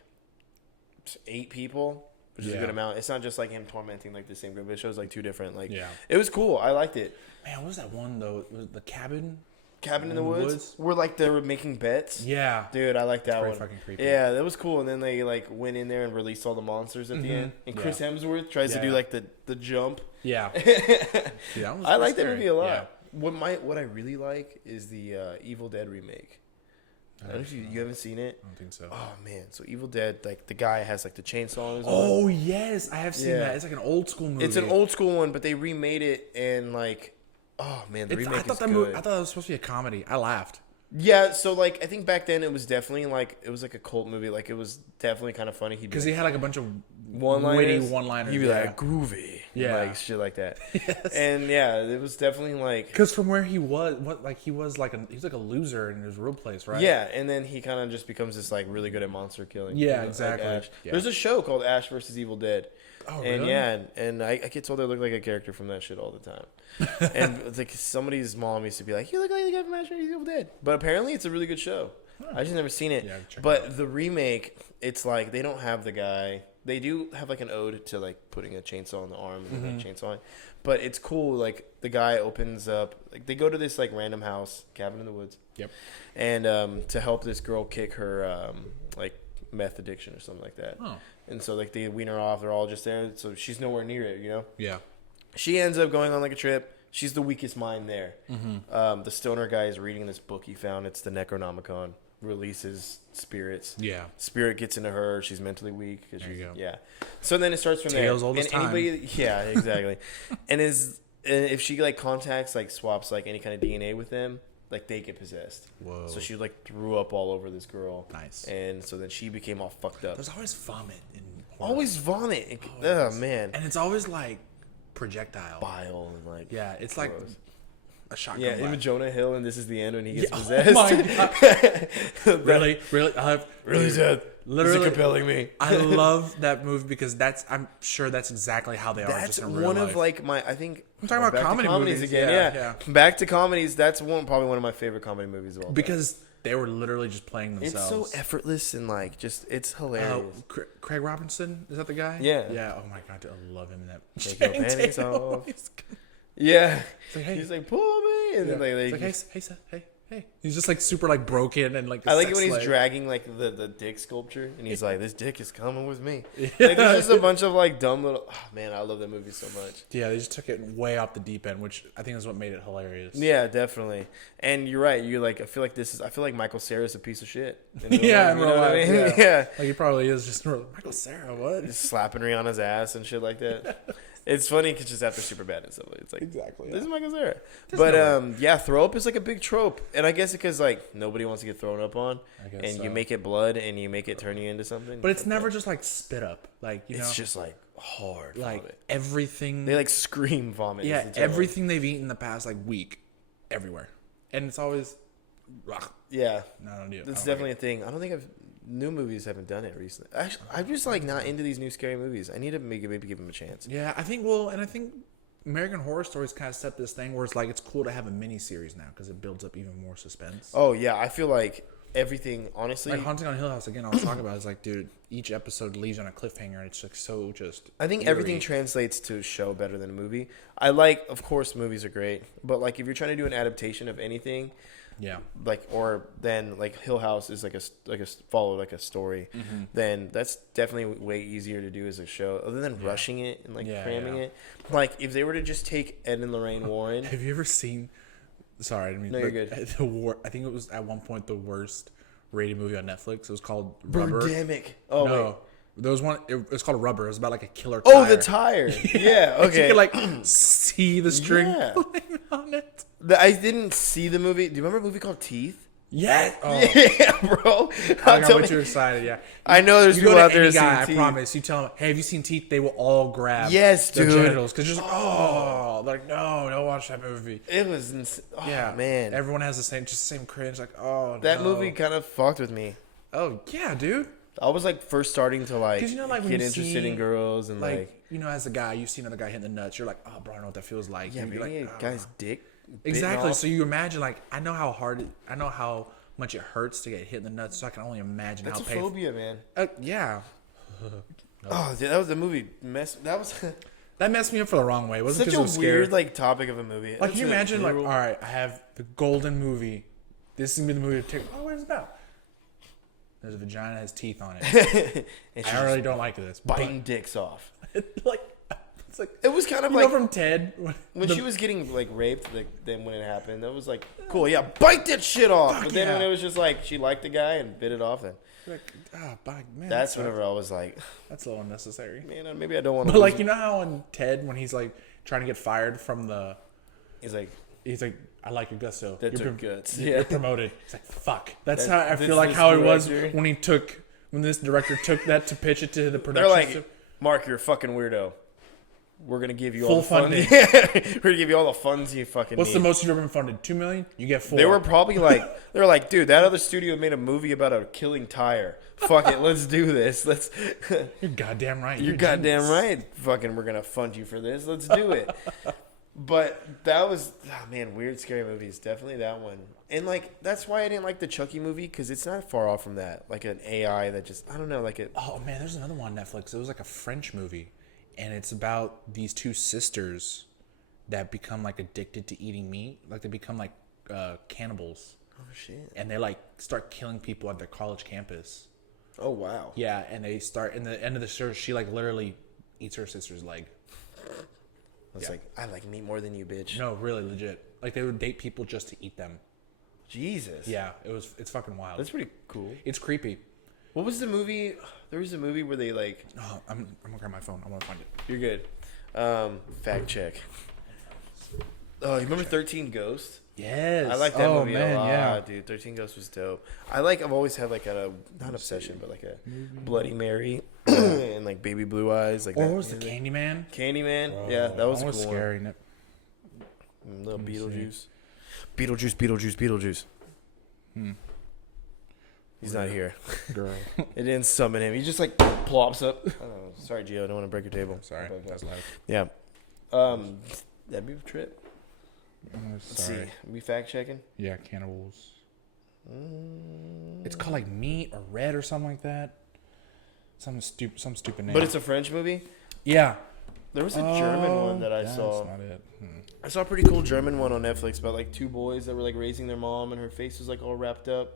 8 people, which is a good amount. It's not just like him tormenting like the same group. It shows like 2 different. Like, it was cool. I liked it. Man, what was that one though? Was it the cabin in the woods? Where like they were making bets. Yeah, dude, I like that one. Fucking creepy. Yeah, that was cool. And then they like went in there and released all the monsters at the end. And Chris Hemsworth tries to do like the jump. Yeah, I like that movie a lot. Yeah. What I really like is the Evil Dead remake. I don't know if you haven't seen it. I don't think so. Oh man, so Evil Dead, like the guy has like the chainsaw on his arm. Oh yes, I have seen that. It's like an old school movie. It's an old school one, but they remade it and like, oh man, the remake is good. I thought it was supposed to be a comedy. I laughed. Yeah, so like I think back then it was definitely like it was like a cult movie. Like it was definitely kind of funny. Because he had like a bunch of witty one-liners. He'd be like groovy, like shit like that. And yeah, it was definitely like because from where he was, he was like a loser in his real place, right? Yeah, and then he kind of just becomes this like really good at monster killing. Yeah, exactly. Like There's a show called Ash versus Evil Dead. Oh, and really? and I get told I look like a character from that shit all the time. And it's like somebody's mom used to be like, "You look like the guy from Ash versus Evil Dead," but apparently it's a really good show. I just never seen it. Yeah, but the remake, it's like they don't have the guy. They do have like an ode to like putting a chainsaw on the arm and then like chainsaw it. But it's cool. Like the guy opens up. Like they go to this like random house, cabin in the woods. Yep. And to help this girl kick her like meth addiction or something like that. Oh. And so like they wean her off. They're all just there. So she's nowhere near it. You know. Yeah. She ends up going on like a trip. She's the weakest mind there. The stoner guy is reading this book he found. It's the Necronomicon. Releases spirits. Yeah. Spirit gets into her. She's mentally weak. There you go. Yeah. So then it starts from Tales there. Old as time. Yeah, exactly. and if she like contacts, like swaps like any kind of DNA with them, like they get possessed. Whoa. So she like threw up all over this girl. Nice. And so then she became all fucked up. There's always vomit in horror. Always vomit. Oh man. And it's always like projectile. Bile and like it's gross. Like a shotgun. Yeah, even blast. Jonah Hill, and this is the end when he gets possessed. Oh my god! really? Really sad. Literally this is compelling me. I love that movie because I'm sure that's exactly how they are. That's just in real one life. of like my. I think I'm talking about back to comedy comedies movies again. Yeah. Back to comedies. That's probably one of my favorite comedy movies of all time. Because they were literally just playing It's themselves. so effortless and like just it's hilarious. Craig Robinson, is that the guy? Yeah. Yeah. Oh my god, dude, I love him in that. Take your panties off. He's Yeah. like, hey. He's like, pull me, and then He's like, hey, Seth, hey. He's just like super like broken and like. I like it when he's dragging like the dick sculpture, and he's like, "This dick is coming with me." Like, there's just a bunch of like dumb little. Oh, man, I love that movie so much. Yeah, they just took it way off the deep end, which I think is what made it hilarious. Yeah, definitely. And you're right. You're like, I feel like Michael Cera's a piece of shit. Yeah, you know what I mean? Yeah. Like he probably is just Michael Cera. What? Just slapping Rihanna's ass and shit like that. It's funny because just after Superbad and stuff, it's like exactly. This is Michael Cera. But yeah, throw up is like a big trope, and I guess because like nobody wants to get thrown up on, and you make it blood and you make it turn you into something. But it's never just like spit up, like it's just like hard. Like vomit. everything they like scream vomit. Yeah, everything they've eaten in the past like week, everywhere, and it's always. Yeah, no, I don't do it. That's definitely a thing. I don't think new movies haven't done it recently. Actually, I'm just like not into these new scary movies. I need to maybe give them a chance. Yeah, I think American Horror Stories kind of set this thing where it's like it's cool to have a mini series now because it builds up even more suspense. Oh yeah, I feel like everything honestly. Like Haunting on Hill House again. I was talking about is like, dude, each episode leaves on a cliffhanger. And it's like so just. I think everything translates to a show better than a movie. I like, of course, movies are great, but like if you're trying to do an adaptation of anything. Yeah. Like or then like Hill House is like a follow like a story, then that's definitely way easier to do as a show. Other than rushing it and like cramming it. Like if they were to just take Ed and Lorraine Warren. Have you ever seen? Sorry, I mean, no, you're good. I think it was at one point the worst rated movie on Netflix. It was called Rubber. Birdemic. Oh no. Wait. There was one. It was called Rubber. It was about like a killer tire. Oh, the tire. Yeah. Okay. You could like see the string pulling on it. I didn't see the movie. Do you remember a movie called Teeth? Yeah. Oh, Yeah, bro. I got way too excited. Yeah. I know there's You people go to out there any who guy, see I teeth. promise. You tell them, hey, have you seen Teeth? They will all grab Yes, their dude. genitals because you're just like, oh, like no, don't watch that movie. It was oh, Yeah, man. Everyone has the same cringe. Like, oh, That no. movie kind of fucked with me. Oh yeah, dude. I was like first starting to like, 'Cause you know, like, when get you interested see, in girls and like you know, as a guy, you see another guy hitting the nuts. You're like, oh, bro, I know what that feels like. yeah, And you're maybe like, a guy's dick. bitten exactly. off. So you imagine, like, I know how much it hurts to get hit in the nuts. So I can only imagine That's how a painful. phobia, man. Yeah, Oh, dude, that was the movie. That was that messed me up for the wrong way. It wasn't such because a it was scary. weird like topic of a movie. Like, That's can you a imagine, like, brutal- all right, I have the golden movie. This is gonna be the movie to take. Oh, what is it about? There's a vagina that has teeth on it. and I she's really don't like this. But, biting dicks off. like, it's like It was kind of you like know from Ted when she was getting like raped. Like then when it happened, that was like cool. Yeah, bite that shit off. Fuck But then when yeah. it was just like she liked the guy and bit it off, then like, man, that's that whenever I was like, that's a little unnecessary. man, maybe I don't want to. But like, you know how in Ted when he's like trying to get fired from the, he's like, I like your gusto. that You're took guts. You're Yeah. promoted. It's like fuck. That's That- how I this- feel like this how it was director- when this director took that to pitch it to the They're production. like, Mark, you're a fucking weirdo. We're gonna give you all Full the funding. funds. We're gonna give you all the funds you fucking What's need. the most you've ever been funded? $2 million? You get 4. They were probably like, they were like, dude, that other studio made a movie about a killing tire. Fuck it, let's do this. Let's. You're goddamn right. You're goddamn right. Fucking, we're gonna fund you for this. Let's do it. But that was, man, weird, scary movies. Definitely that one. And like, that's why I didn't like the Chucky movie because it's not far off from that. Like an AI that just, I don't know, like it. Oh man, there's another one on Netflix. It was like a French movie, and it's about these two sisters that become like addicted to eating meat. Like they become like cannibals, Oh shit. and they like start killing people at their college campus. Oh wow. Yeah, and they start in the end of the show. She like literally eats her sister's leg. I was like, I like meat more than you, bitch. No, really legit. Like they would date people just to eat them. Jesus. Yeah, it's fucking wild. That's pretty cool. It's creepy. What was the movie? There was a movie where they like. Oh, I'm gonna grab my phone. I want to find it. You're good. Fact check. Oh, you remember 13 Ghosts? Yes. I like that oh, movie man, a lot, yeah. dude. 13 Ghosts was dope. I've always had like a not obsession, but like a Bloody Mary and like Baby Blue Eyes, like Or that. what was the Candyman? Candyman? Oh, Yeah, that was that a was cool scary. one. Little me see. Beetlejuice. He's not here. Girl. It didn't summon him. He just like plops up. Oh, sorry, Gio. I don't want to break your table. Sorry, that's loud. Yeah. That'd be a trip. Let's Sorry. see. We fact checking. Yeah, cannibals. It's called like Meat or Red or something like that. Some stupid name. But it's a French movie. yeah. There was a German one that I saw. That's not it. I saw a pretty cool German one on Netflix about like two boys that were like raising their mom and her face was like all wrapped up.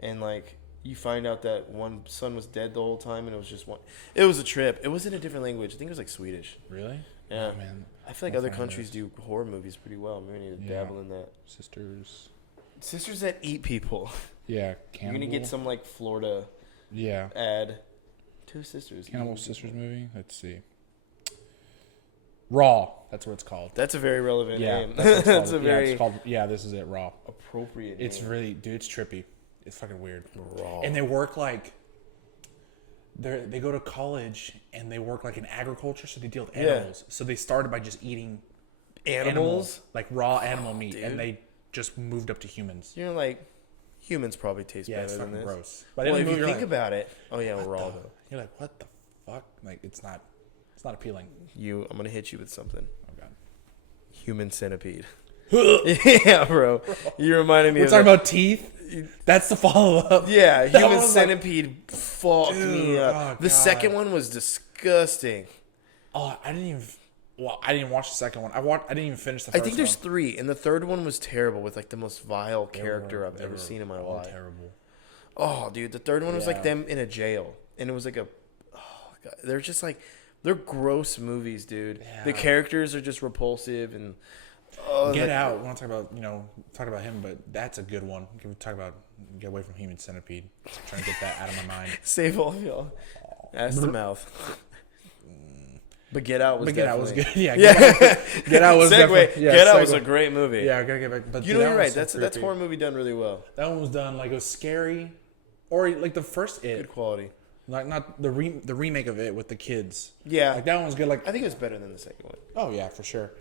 And like you find out that one son was dead the whole time and it was just one. It was a trip. It was in a different language. I think it was like Swedish. Really? Yeah. Oh, man. I feel like I'll other find countries this. do horror movies pretty well. Maybe we need to Yeah. dabble in that. Sisters. Sisters that eat people. Yeah. You're gonna get some like Florida Yeah. ad. Two sisters. Cannibal eating Sisters people. movie. Let's see. Raw. That's what it's called. That's a very relevant Yeah. name. That's, what it's That's called. a Yeah, very it's called. Yeah, this is it. Raw. appropriate. It's name. really, dude. It's trippy. It's fucking weird. Raw. And they work like. They go to college and they work like in agriculture, so they deal with Yeah. animals. So they started by just eating animals. like raw animal meat, dude. and they just moved up to humans. You're like, humans probably taste Yeah, it's better than fucking this. gross. But Well, in if the you movie, think you're about it, oh yeah, we're raw like, though. you're like, what the fuck? Like, it's not appealing. I'm gonna hit you with something. Oh god. Human centipede. Yeah, bro. You reminded me We're of talking that. about teeth. That's the follow up. Yeah, That human was like- centipede fucked me Dude, up. oh, The God. second one was disgusting. Oh, I didn't even. Well, I didn't watch the second one. I didn't even finish the I first think there's one. 3, and the third one was terrible with like the most vile They character were- I've they ever were seen in my all life. Terrible. Oh, dude, the third one was like Yeah. them in a jail, and it was like a. Oh god, they're just like they're gross movies, dude. The Yeah. characters are just repulsive and. Get Out. We want to talk about him, but that's a good one. Can we talk about get away from Human Centipede? Trying to get that out of my mind. Save all of y'all. Ass to mouth. But Get Out was But Get Out was definitely- good. Yeah, Yeah. Get Out was Segue. definitely. Yeah, Get Out was segue. a great movie. Yeah, I gotta get back. But You that know, you're one right. was so That's creepy. horror movie done really well. That one was done like it was scary, or like the first Good It, quality. like not the remake of It with the kids. Yeah. Like that one was good. Like I think it was better than the second one. oh yeah, for sure.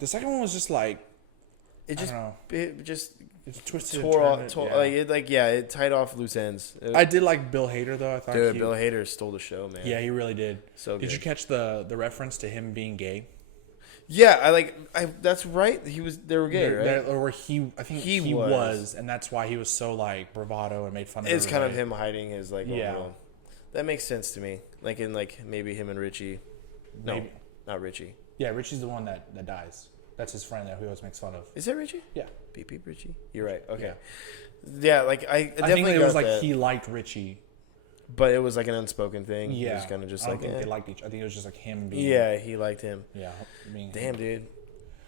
The second one was just like It just don't know. it just it's twisted. tore and off, turned, yeah. it tied off loose ends. I did like Bill Hader though. I thought Dude, he, Bill Hader stole the show, man. yeah, he really did. So did good. you catch the reference to him being gay? Yeah, that's right. They were gay, right? Or I think He he was. was, and that's why he was so like bravado and made fun of. It's kind of everybody. him hiding his like. Yeah. overall- That makes sense to me. Like in like maybe him and Richie. No, Maybe. not Richie. Yeah, Richie's the one that dies. That's his friend that he always makes fun of. Is that Richie? Yeah. Beep beep Richie. You're right. Okay. Yeah, like I I definitely think it got was like that, he liked Richie. but it was like an unspoken thing. It Yeah. was kind of just I don't like think eh. they liked each. I think it was just like him being. Yeah, he liked him. Yeah. Being Damn, dude.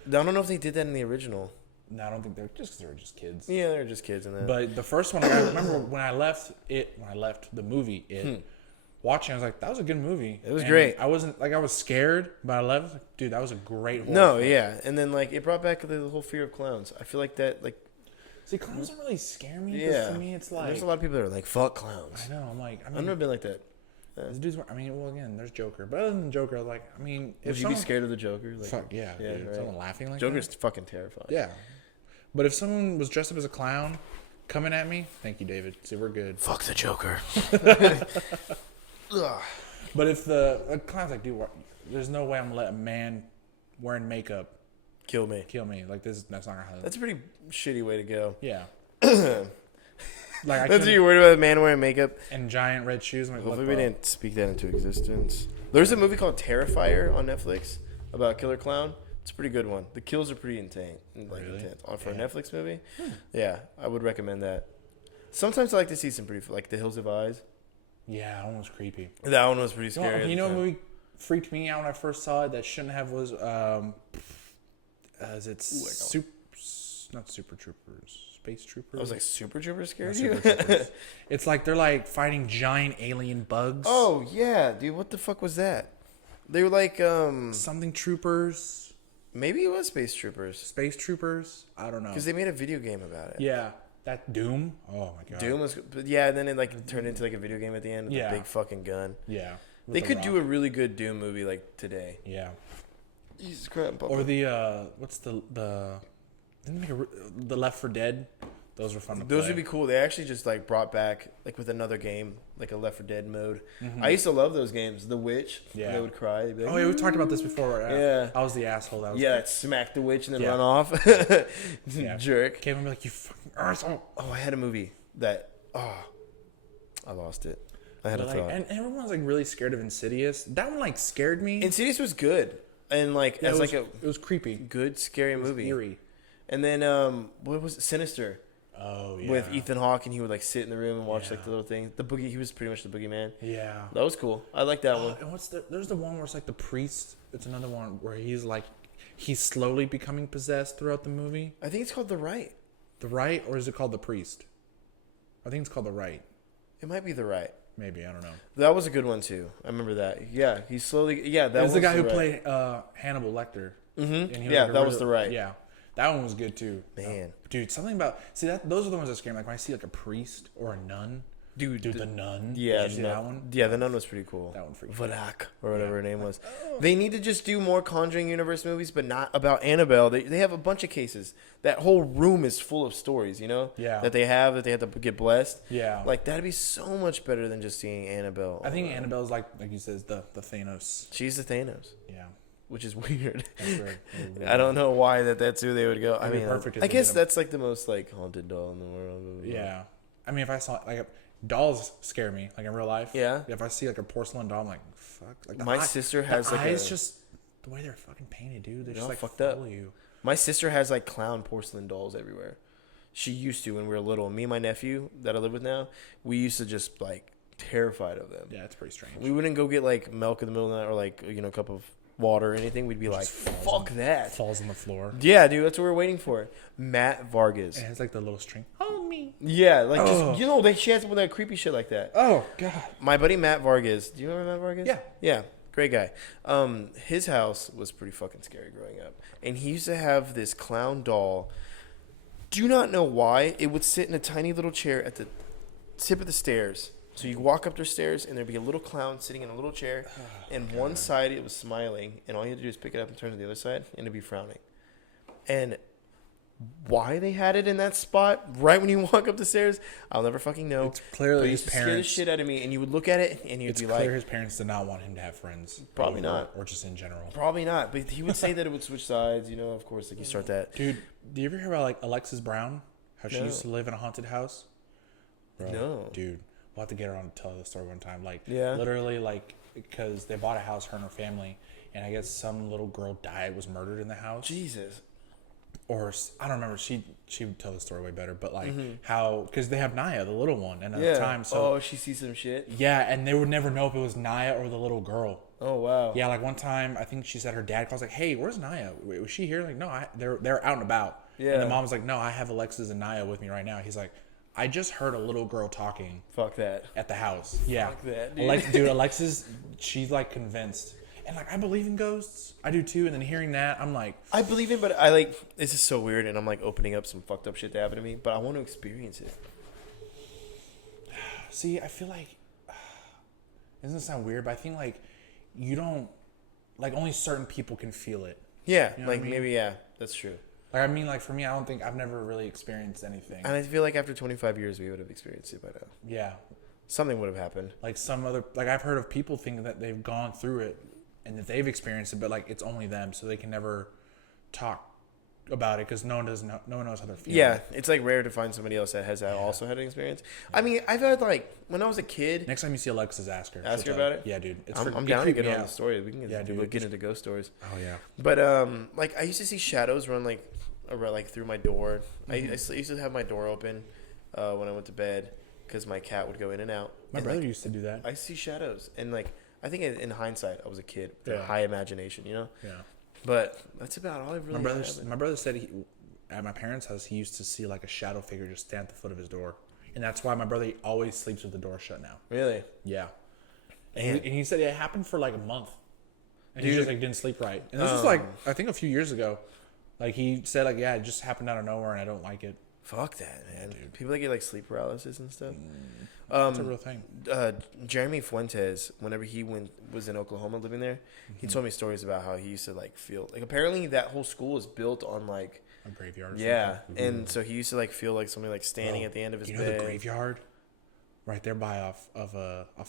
I don't know if they did that in the original. No, I don't think they're just because they were just kids. Yeah, they were just kids in that. But the first one, I remember when I left the movie, watching, I was like, that was a good movie. It was And great. I wasn't like I was scared, but I left. Like, dude, that was a great. Horror No, film. yeah, and then like it brought back the whole fear of clowns. I feel like that, like, See, clowns don't really scare me. 'Cause yeah. To me, it's like there's a lot of people that are like, "Fuck clowns." I know. I'm like, I I've mean, never been like that. these dudes were. I mean, well, again, there's Joker, but other than Joker, like, I mean, if Would you be someone- scared of the Joker? Like, Fuck yeah, yeah, dude. right. Someone laughing like Joker's that. fucking terrifying. Yeah, but if someone was dressed up as a clown coming at me, thank you, David. See, we're good. Fuck the Joker. Ugh. But if the clown's like, dude, there's no way I'm gonna let a man wearing makeup Kill me. kill me. Like this, that's not gonna happen. That's a pretty shitty way to go. Yeah. Like I That's what couldn't- you're worried about, a man wearing makeup. and giant red shoes. I'm like, Hopefully, what we the- didn't speak that into existence. There's a movie called Terrifier on Netflix about a killer clown. It's a pretty good one. The kills are pretty intense. Like Really? intense. For a Yeah. Netflix movie. Yeah, I would recommend that. Sometimes I like to see some pretty, like The Hills of Eyes. Yeah, that one was creepy. That one was pretty You know, scary. at you the know, time. what movie freaked me out when I first saw it that shouldn't have was is it not Super Troopers, Space Troopers? I was like, Super Troopers scared Not you? Super Troopers. It's like they're like fighting giant alien bugs. Oh yeah, dude. What the fuck was that? They were like, Something Troopers, maybe it was Space Troopers Space Troopers. I don't know. because they made a video game about it. Yeah, that Doom. Oh my god. Doom was, but yeah, and then it like turned into like a video game at the end with Yeah. a big fucking gun. Yeah. with They The could Rock. do a really good Doom movie like today. Yeah. Jesus Christ. Or the what's the didn't they make the Left 4 Dead? Those were fun to play. Those would be cool. They actually just like brought back like with another game, like a Left 4 Dead mode. Mm-hmm. I used to love those games. The Witch. Yeah. They would cry. They'd be like, Oh yeah, we talked about this before. Yeah. I was the asshole. That was yeah, smack the witch and then Yeah. run off. Yeah. Jerk. Came and be like, you fucking asshole. Oh, I had a movie that I lost it. I had But, a like, thought. and everyone's like really scared of Insidious. That one like scared me. Insidious was good, and like Yeah, as it like was, a it was creepy. good scary movie. Eerie. And then what was it? Sinister Oh yeah. with Ethan Hawke, and he would like sit in the room and watch Yeah. like the little thing. The boogie. He was pretty much the boogeyman. Yeah. That was cool. I like that one. And there's the one where it's like the priest. It's another one where he's slowly becoming possessed throughout the movie. I think it's called The Right. The Right, or is it called The Priest? I think it's called The Right. It might be The Right. Maybe, I don't know. That was a good one too. I remember that. Yeah, he slowly. Yeah, that That was the guy who Right. played Hannibal Lecter. Mhm. Yeah, that was The Right. Yeah, that one was good too. Man. Dude, something about those are the ones that scare me. Like when I see like a priest or a nun. Dude, The Nun. Yeah, Did you see the that Nun- one? Yeah, the Nun was pretty cool. That one freaked me Valak or whatever her name was. Oh. They need to just do more Conjuring universe movies, but not about Annabelle. They have a bunch of cases. That whole room is full of stories, you know. Yeah. That they have to get blessed. Yeah. Like that'd be so much better than just seeing Annabelle. I think Annabelle's like you said, the Thanos. she's the Thanos, Yeah. which is weird. That's weird. I don't know why that's who they would go. I It'd be mean, perfect if I they guess did 'em. that's like the most like haunted doll in the world. Yeah. I mean, if I saw like dolls scare me like in real life. Yeah. If I see like a porcelain doll, I'm like, fuck. Like My sister has, the like, eyes a- just the way they're fucking painted, dude. They're just all like fucked up. follow you. My sister has like clown porcelain dolls everywhere. She used to when we were little. Me and my nephew that I live with now, we used to just like terrified of them. Yeah, it's pretty strange. We wouldn't go get like milk in the middle of the night or like a cup of water or anything. We'd be like, fuck that. Falls on the floor. Yeah, dude, that's what we're waiting for. Matt Vargas. And it has like the little string. Hold me. Yeah, like Oh. just she has with that creepy shit like that. Oh god. My buddy Matt Vargas. Do you remember Matt Vargas? Yeah. Yeah. Great guy. His house was pretty fucking scary growing up. And he used to have this clown doll. Do not know why. It would sit in a tiny little chair at the tip of the stairs. So you walk up the stairs, and there'd be a little clown sitting in a little chair. And one side, it was smiling. And all you had to do is pick it up and turn to the other side, and it'd be frowning. And why they had it in that spot right when you walk up the stairs, I'll never fucking know. It's clearly but it his used to scare the parents. shit out of me, and you would look at it, and you'd It's be clear like, his parents did not want him to have friends. Probably not. Or just in general. probably not. But he would say that it would switch sides, you know, of course, like you start that. Dude, do you ever hear about like Alexis Brown? How she No. used to live in a haunted house? Bro, No. Dude, we'll have to get her on to tell the story one time. Like, Yeah. literally, like, because they bought a house, her and her family, and I guess some little girl died, was murdered in the house. Jesus. Or I don't remember. She would tell the story way better. But like how, because they have Naya, the little one, and at the time, so Oh, she sees some shit. yeah, and they would never know if it was Naya or the little girl. Oh, wow. Yeah, like one time, I think she said her dad calls like, "Hey, where's Naya? Was she here?" Like, no, they're out and about. Yeah. And the mom was like, "No, I have Alexis and Naya with me right now." He's like, "I just heard a little girl talking Fuck that. at the house." Yeah, Fuck that, dude. dude, Alexis, she's like convinced, and like I believe in ghosts. I do too. And then hearing that, I'm like, I believe it, but I like, this is so weird, and I'm like opening up some fucked up shit that happened to me, but I want to experience it. see, I feel like it doesn't sound weird, but I think like you don't like only certain people can feel it. Yeah, You know what like I mean? maybe, yeah, that's true. Like I mean, like for me, I don't think I've never really experienced anything. And I feel like after 25 years, we would have experienced it by now. Yeah, Something would have happened. like some other, like I've heard of people thinking that they've gone through it and that they've experienced it, but like it's only them, so they can never talk about it because no one knows how they're feeling. Yeah, it's like rare to find somebody else that has also had an experience. I mean, I've had like, when I was a kid, Next time you see Alexis, ask her. Ask She'll her tell about you. it? Yeah, dude. I'm down to get me on out. the story. We can Yeah, dude. get into ghost stories. Oh yeah. But like I used to see shadows run like around, like through my door. I used to have my door open when I went to bed because my cat would go in and out. My And, brother like, used to do that. I see shadows, and like I think in hindsight, I was a kid with a Yeah. high imagination, you know. Yeah. But that's about all I've really. My brother said at my parents' house he used to see like a shadow figure just stand at the foot of his door, and that's why my brother always sleeps with the door shut now. Really? Yeah. And he said it happened for like a month, and he Dude. just like didn't sleep right. And this was like I think a few years ago. Like he said, like yeah, it just happened out of nowhere, and I don't like it. Fuck that, man. People that get like sleep paralysis and stuff. It's a real thing. Jeremy Fuentes, whenever he was in Oklahoma living there, he told me stories about how he used to like feel like apparently that whole school is built on like A graveyard. Or yeah, something. and so he used to like feel like somebody like standing Bro, at the end of his you know bed. the graveyard, right there by off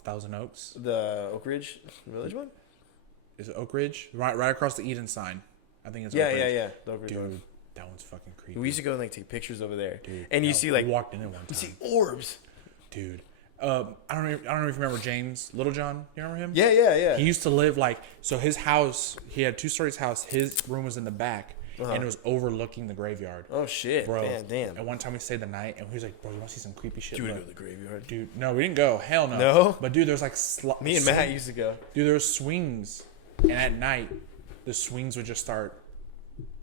Thousand Oaks. The Oak Ridge Village one. Is it Oak Ridge? Right across the Eden sign. I think it's Yeah, Oak Ridge. yeah. The Oak Ridge one. Dude, that one's fucking creepy. We used to go and like take pictures over there, Dude, and you no, see like we walked in there one you time. see orbs. Dude, I don't know if you remember James Littlejohn. You remember him? Yeah. He used to live like so. His house, he had 2 stories house. His room was in the back, and it was overlooking the graveyard. Oh shit, Bro, man, damn. And one time we stayed the night, and he was like, "Bro, you want to see some creepy shit?" You would Look." go to the graveyard. Dude, no, we didn't go. Hell no. No? But dude, there's like Me and Matt used to go. Dude, there's swings, and at night, the swings would just start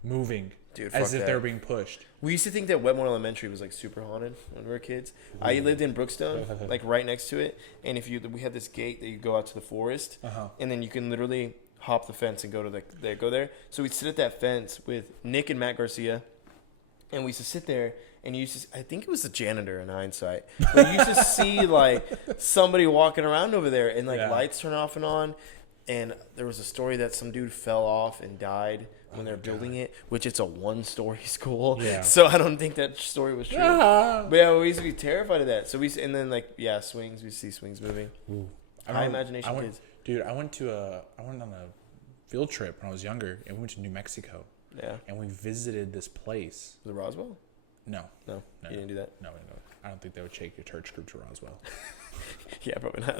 moving, Dude, as fuck if they were that. being pushed. We used to think that Wetmore Elementary was like super haunted when we were kids. I lived in Brookstone, like right next to it, and we had this gate that you go out to the forest, and then you can literally hop the fence and go to go there. So we'd sit at that fence with Nick and Matt Garcia, and we used to sit there. And you used to, I think it was the janitor in hindsight, but you used to see like somebody walking around over there, and like Yeah. lights turn off and on. And there was a story that some dude fell off and died when they're building it, which it's a 1-story school. Yeah. So I don't think that story was true. But yeah, we used to be terrified of that. So and then like, yeah, swings, we see swings moving. High imagination kids. Dude, I went on a field trip when I was younger, and we went to New Mexico, Yeah. and we visited this place. Was it Roswell? No, No, you didn't do that? no, I don't think they would take your church group to Roswell. Yeah, probably not.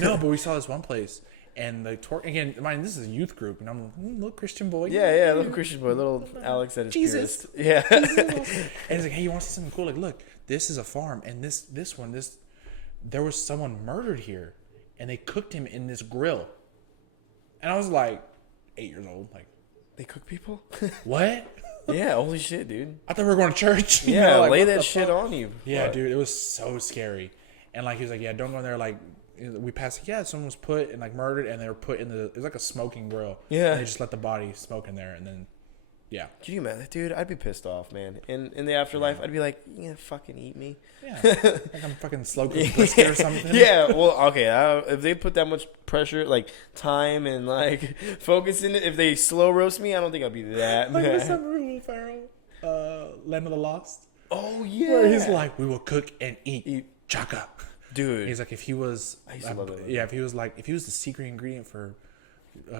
No, but we saw this one place, and the tour again. Mind, this is a youth group, and I'm a little Christian boy. yeah, little Christian boy, little Alex at his Jesus. purest. Yeah. And he's like, "Hey, you want to see something cool? Like, look, this is a farm, and this there was someone murdered here, and they cooked him in this grill." And I was like, 8 years old, like, They cook people? what? Yeah, holy shit, dude. I thought we were going to church. You Yeah, know, like, lay what that the shit fuck? on you. Yeah, What? dude, it was so scary. And like he was like, "Yeah, don't go in there." Like we passed. Yeah, someone was put and like murdered, and they were put in it was like a smoking grill. Yeah. And they just let the body smoke in there, and then yeah. Can you imagine, dude? I'd be pissed off, man. In the afterlife, I'd be like, you gonna fucking eat me? Yeah, like I'm fucking slow cooked brisket or something. Yeah, well, okay. If they put that much pressure, like time and like focus in it, if they slow roast me, I don't think I'll be that Like mad. what's that movie with Will Ferrell? Land of the Lost. Oh yeah. Where he's like, we will cook and eat chaka. Dude. He's like, if he was, I used to love that movie. yeah, if he was the secret ingredient for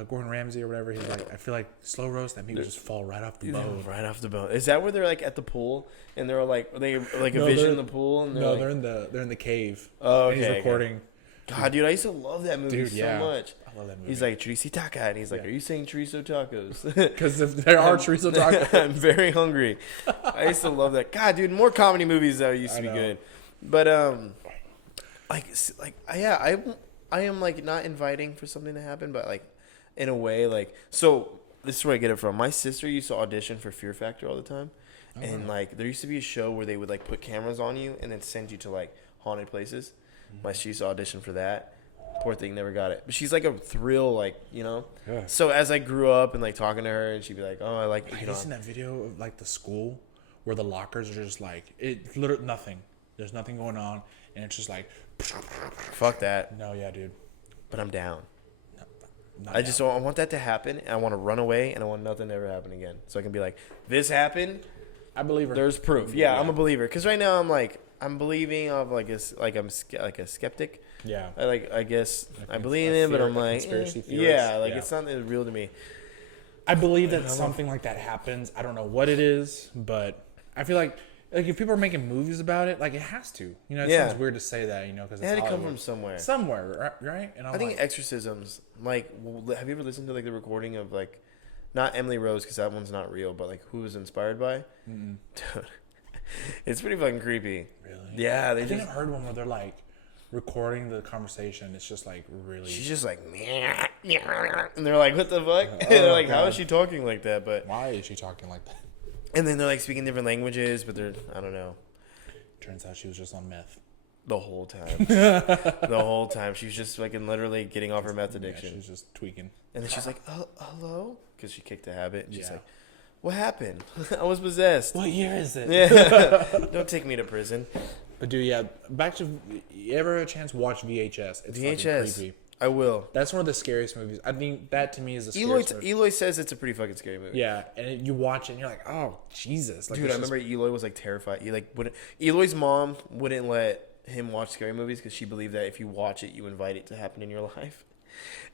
Gordon Ramsay or whatever, he's like, I feel like slow roast that meat would just fall right off the bone. Right off the bone. Is that where they're like at the pool and they're like a No, vision they're- in the pool? And No, like, they're in the cave. Oh, And he's okay, recording. God, dude, I used to love that movie Dude, so yeah. much. I love that movie. He's like chorizo taco, and he's like, Yeah. "Are you saying chorizo tacos?" Because if there are chorizo tacos. I'm very hungry. I used to love that. God, dude, more comedy movies that used to be know. good. But yeah, I am like not inviting for something to happen, but like in a way, like so. This is where I get it from. My sister used to audition for Fear Factor all the time, and like there used to be a show where they would like put cameras on you and then send you to like haunted places. She used to audition for that. Poor thing, never got it. But she's like a thrill, like, you know. Yeah. So as I grew up and like talking to her, and she'd be like, "Oh, I like." Have you seen that video of like the school where the lockers are just like literally nothing. There's nothing going on, and it's just like. Fuck that. No, yeah, dude. But I'm down. Not I just I want that to happen, and I want to run away, and I want nothing to ever happen again. So I can be like, "This happened. I believe her. There's proof." Yeah, I'm a believer. Because right now I'm believing of like I'm like a skeptic. Yeah. I guess I it's believe a in it, but theory- I'm a like, conspiracy theorist. yeah, like Yeah. it's not real to me. I believe that something like that happens. I don't know what it is, but I feel like if people are making movies about it, like it has to. You know, it Yeah. sounds weird to say that, you know, because It had to come from somewhere. Somewhere, right? And I'm I think like, exorcisms. Like, have you ever listened to like the recording of like, not Emily Rose because that one's not real, but like who was inspired by? Dude, it's pretty fucking creepy. really? Yeah, they I think just. I've heard one where they're like recording the conversation. It's just like really. She's just like, and they're like, what the fuck? And they're like, how is she talking like that? But Why is she talking like that? and then they're like speaking different languages, but they're I don't know. Turns out she was just on meth. The whole time, the whole time she was just fucking literally getting off her meth Yeah, addiction. she was just tweaking. And then she's like, hello? Because she kicked the habit. And she's Yeah. like, what happened? I was possessed. What year is it? Yeah. Don't take me to prison. But dude, yeah, back to you ever have a chance watch VHS? It's fucking VHS. creepy. I will. That's one of the scariest movies. I think that to me is the Eloy, scariest movie. Eloy says it's a pretty fucking scary movie. Yeah, and you watch it and you're like, oh Jesus! Like, Dude, I it's just- remember Eloy was like terrified. He like wouldn't. Eloy's mom wouldn't let him watch scary movies because she believed that if you watch it, you invite it to happen in your life.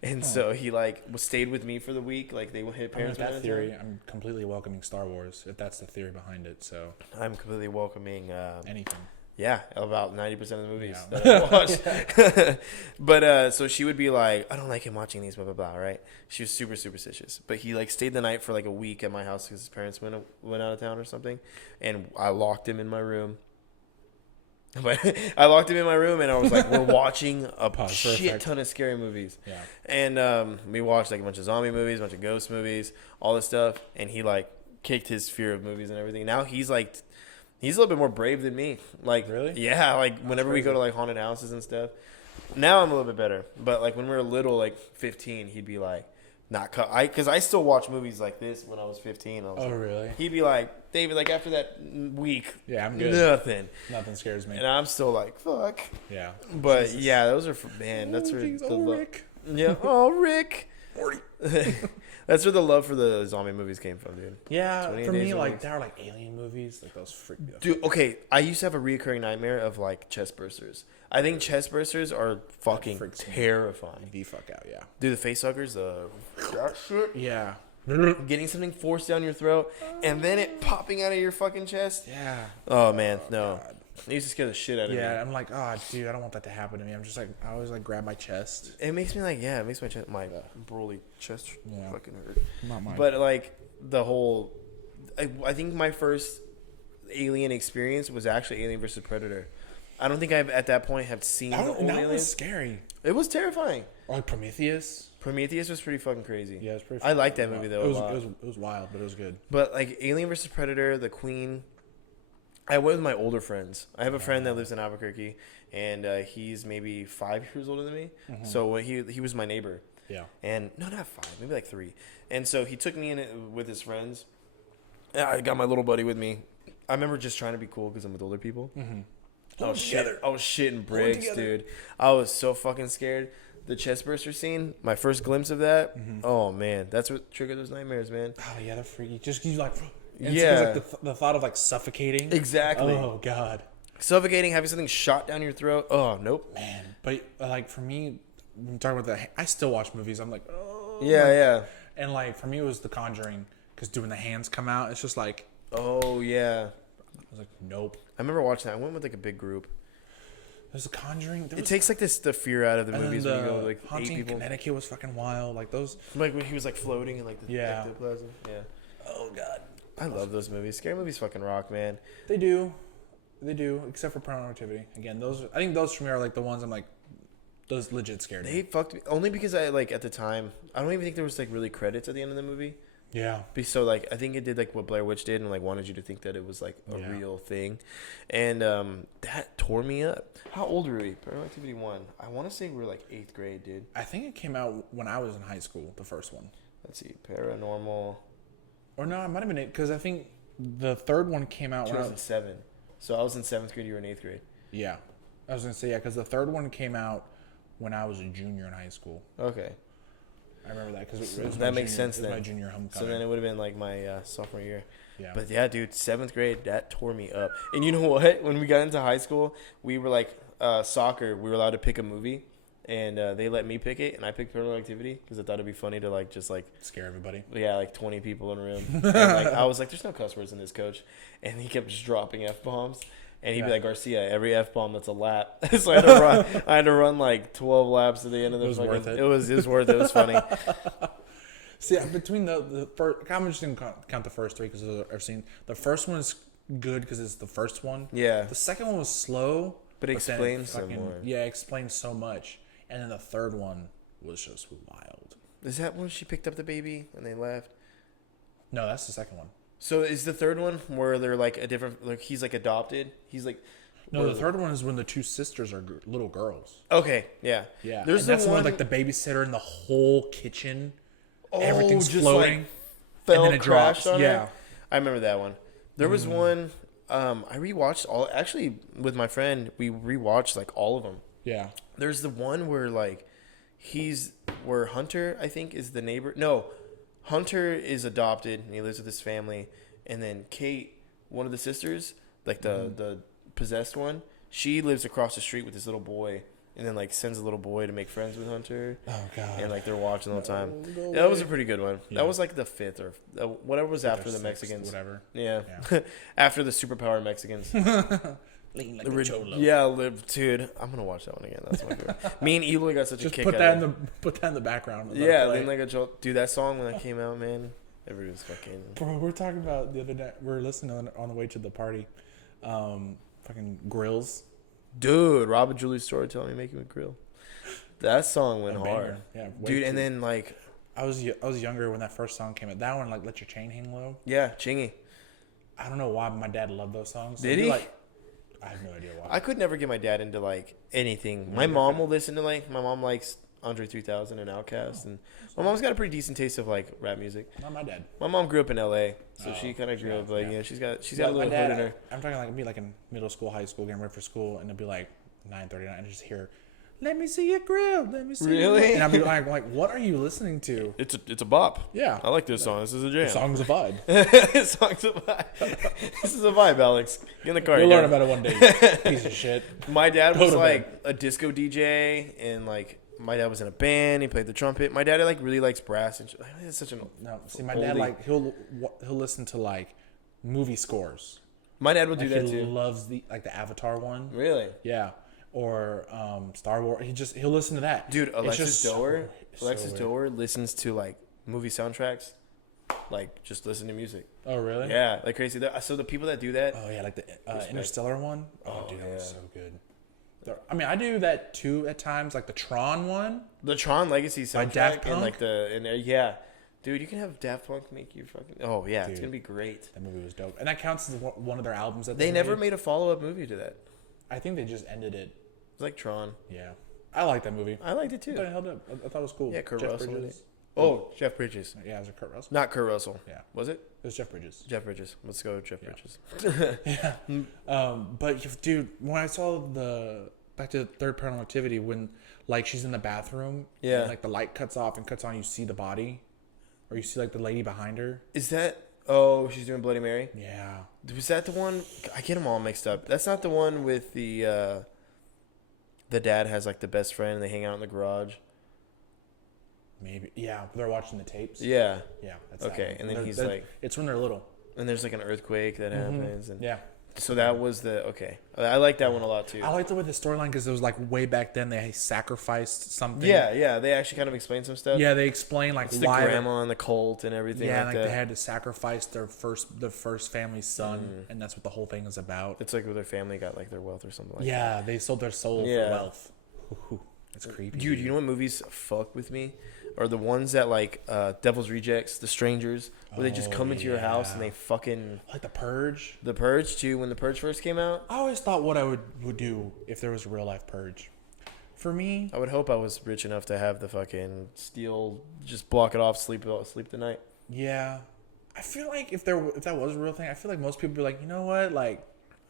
And so he like stayed with me for the week. Like they would hit I mean, parents. with that night theory, time. I'm completely welcoming Star Wars if that's the theory behind it. So I'm completely welcoming. anything. Yeah, about 90% of the movies Yeah. that I watched. But so she would be like, I don't like him watching these, blah, blah, blah, right? She was super superstitious. But he like stayed the night for like a week at my house because his parents went out of town or something. And I locked him in my room. But I locked him in my room and I was like, we're watching a Pause for shit effect. ton of scary movies. Yeah. And we watched like a bunch of zombie movies, a bunch of ghost movies, all this stuff. And he like kicked his fear of movies and everything. Now he's like... He's a little bit more brave than me. Like, Really? Yeah, like whenever we go to like haunted houses and stuff. Now I'm a little bit better, but like when we were little, like 15, he'd be like, because I still watch movies like this when I was 15. I was Oh like, really? He'd be like, David, like after that week, Yeah, I'm good. nothing, Nothing scares me. and I'm still like, fuck. Yeah. But yeah, those are man. That's where Jeez, the Rick. yeah. Oh, Rick. That's where the love for the zombie movies came from, dude. Yeah, 28 for Days me, of like Movies. there are like alien movies, like those freak me out. Dude, okay, I used to have a reoccurring nightmare of like chest bursters. I think chest bursters are fucking freaks me out. terrifying. The fuck out, yeah. Dude, the face huggers, that shit. Yeah. Getting something forced down your throat and then it popping out of your fucking chest. Yeah. Oh man, no. God. It used to scare the shit out of Yeah, me. I'm like, oh, dude, I don't want that to happen to me. I'm just like, I always like grab my chest. It makes me like, yeah, it makes my chest, my broly chest Yeah. fucking hurt. Not mine. But like the whole, I think my first alien experience was actually Alien versus Predator. I don't think I've at that point have seen the old that was aliens. scary. It was terrifying. Or like Prometheus. Prometheus was pretty fucking crazy. Yeah, it's pretty. I liked that movie though It was, a lot. it was wild, but it was good. But like Alien versus Predator, The Queen, I went with my older friends. I have a friend that lives in Albuquerque, and he's maybe 5 years older than me. So he was my neighbor. Yeah. And no, not 5, maybe like 3. And so he took me in it with his friends. And I got my little buddy with me. I remember just trying to be cool because I'm with older people. I was shitting bricks, dude. I was so fucking scared. The chest burster scene, my first glimpse of that. Oh man, that's what triggered those nightmares, man. Oh yeah, they're freaky. Just you like, Yeah. like the thought of like suffocating. Exactly. Oh god. Suffocating, having something shot down your throat. Oh nope. Man, but like for me, I'm talking about that. I still watch movies. I'm like, oh. Yeah. And like for me, it was The Conjuring because doing the hands come out. It's just like, Oh yeah. I was like, nope. I remember watching that. I went with like a big group. There's The Conjuring. It takes like the fear out of the movies when you go with, like 8 Haunting in people. Connecticut was fucking wild. Like those. Like when he was like floating in like the Yeah. ectoplasm. Yeah. Oh god. I love those movies. Scary movies fucking rock, man. They do, except for Paranormal Activity. Again, I think those for me are like the ones I'm like, those legit scared me. They fucked me only because I like at the time. I don't even think there was like really credits at the end of the movie. Yeah. So like I think it did like what Blair Witch did and like wanted you to think that it was like a real thing, and that tore me up. How old were we? Paranormal Activity 1. I want to say we were like 8th grade, dude. I think it came out when I was in high school. The first one. Let's see, Paranormal. Or no, it might have been 8 because I think the third one came out when I was 2007. So I was in 7th grade. You were in 8th grade. Yeah, I was gonna say because the third one came out when I was a junior in high school. Okay. I remember that because it was That makes sense then. my junior homecoming. So then it would have been like my sophomore year. Yeah. But yeah, dude, 7th grade, that tore me up. And you know what? When we got into high school, we were like soccer. We were allowed to pick a movie, and they let me pick it, and I picked Paranormal Activity because I thought it'd be funny to like just like scare everybody. Yeah, like 20 people in a room. And, like, I was like, "There's no cuss words in this, coach," and he kept just dropping f-bombs. And he'd be like, Garcia, every f-bomb that's a lap. So I had to run like 12 laps at the end of the fucking. Worth it. It was worth it. It was funny. See, between the first, I'm just gonna count the first 3 because I've seen the first one is good because it's the first one. Yeah. The second one was slow, But it explains so more. Yeah, it explains so much. And then the third one was just wild. Is that when she picked up the baby and they left? No, that's the second one. So is the third one where they're like a different, like he's like adopted? He's like. No, the third one is when the 2 sisters are little girls. Okay, yeah. Yeah. There's and that's the one like the babysitter in the whole kitchen. Oh, Everything's just floating. like fell and then it drops. on Yeah. her. I remember that one. There was one. I rewatched all. Actually, with my friend, we rewatched like all of them. Yeah. There's the one where like where Hunter, I think, is the neighbor. No, Hunter is adopted and he lives with his family, and then Kate, one of the sisters, like the possessed one, she lives across the street with this little boy, and then like sends a little boy to make friends with Hunter. Oh god. And like they're watching all the time. That was a pretty good one. Yeah. That was like the 5th or whatever was after the Mexicans. Whatever. Yeah. After the superpower Mexicans. Lean like a cholo. Yeah, dude. I'm gonna watch that one again. That's my favorite. Me and Eloy got such Just a kick put out that of it. put that in the background. and let Yeah, it play. Lean like a cholo. Dude, that song when that came out, man, everyone was fucking. Bro, we're talking about the other day. We're listening on the way to the party. Fucking grills. Dude, Rob and Julie's storytelling me making a grill. That song went A hard. banger. Yeah, Dude, and then like. I was younger when that first song came out. That one, like, Let Your Chain Hang Low. Yeah, Chingy. I don't know why my dad loved those songs. Did he? Like, I have no idea why. I could never get my dad into like anything. My mom will listen to like my mom likes Andre 3000 and Outkast, and my mom's got a pretty decent taste of like rap music. Not my dad. My mom grew up in L.A., so she kind of grew up like she's got a little hood in her. I'm talking like me like in middle school, high school, getting ready for school, and it'd be like 9:39, and I just hear, "Let me see your grill, let me see." Really? And I'd be like, what are you listening to? It's a bop. Yeah, I like this song. This is a jam. the song's a vibe. This song's a vibe. This is a vibe, Alex. Get in the car. You'll learn about it one day. Piece of shit. My dad Go was to like a disco DJ, and like my dad was in a band. He played the trumpet. My dad like really likes brass and. It's such a No, see, my dad like he'll listen to like movie scores. My dad would do Like, that he too. loves the Avatar one. Really? Yeah. Or Star Wars. He'll listen to that. Dude, It's Alexis just Doer. so Alexis weird. Doer listens to like movie soundtracks, like just listen to music. Oh really? Yeah, like crazy. So the people that do that, Oh yeah, like the Interstellar one. Oh, dude, that was yeah. so good. I mean, I do that too at times, like the Tron one. the Tron Legacy By Daft soundtrack, and like Punk? yeah, Dude, you can have Daft Punk make you fucking. Oh yeah, it's Dude. gonna be great. That movie was dope, and that counts as one of their albums that They never made a follow-up movie to that. I think they just ended it. It's like Tron. Yeah, I like that movie. I liked it I thought it too. held up. I thought it was cool. Yeah, Kurt Jeff Russell. Bridges. Oh, Jeff Bridges. Yeah, was it Kurt Russell? Not Kurt Russell. Yeah, Was it? it was Jeff Bridges. Jeff Bridges. Let's go with Jeff Yeah. Bridges. Yeah. But dude, when I saw back to the third Paranormal Activity, when like she's in the bathroom, Yeah. and, like the light cuts off and cuts on, you see the body, or you see like the lady behind her. Is that? Oh, she's doing Bloody Mary. Yeah. Was that the one? I get them all mixed up. That's not the one with the dad has like the best friend and they hang out in the garage. Maybe. Yeah. They're watching the tapes. Yeah. Yeah. That's Okay, that one. and then he's They're- like- it's when they're little. And there's like an earthquake that happens. And Yeah. So that was the okay. I like that one a lot too. I liked it with the storyline because it was like way back then they sacrificed something. Yeah. They actually kind of explain some stuff. Yeah, they explain like It's the why. grandma and the cult and everything. Yeah, like like that. they had to sacrifice the first family's son, and that's what the whole thing is about. It's like where their family got like their wealth or something like Yeah, they sold their soul Yeah. for wealth. Ooh, that's creepy. that. Dude, you know what movies fuck with me? Are the ones that like Devil's Rejects, The Strangers, where they just Oh, come into your house and yeah. they fucking Like The Purge. The Purge too. When The Purge first came out, I always thought what I would do if there was a real life Purge. For me, I would hope I was rich enough to have the fucking steel, just block it off, sleep the night. yeah, I feel like if that was a real thing, I feel like most people would be like, you know what, like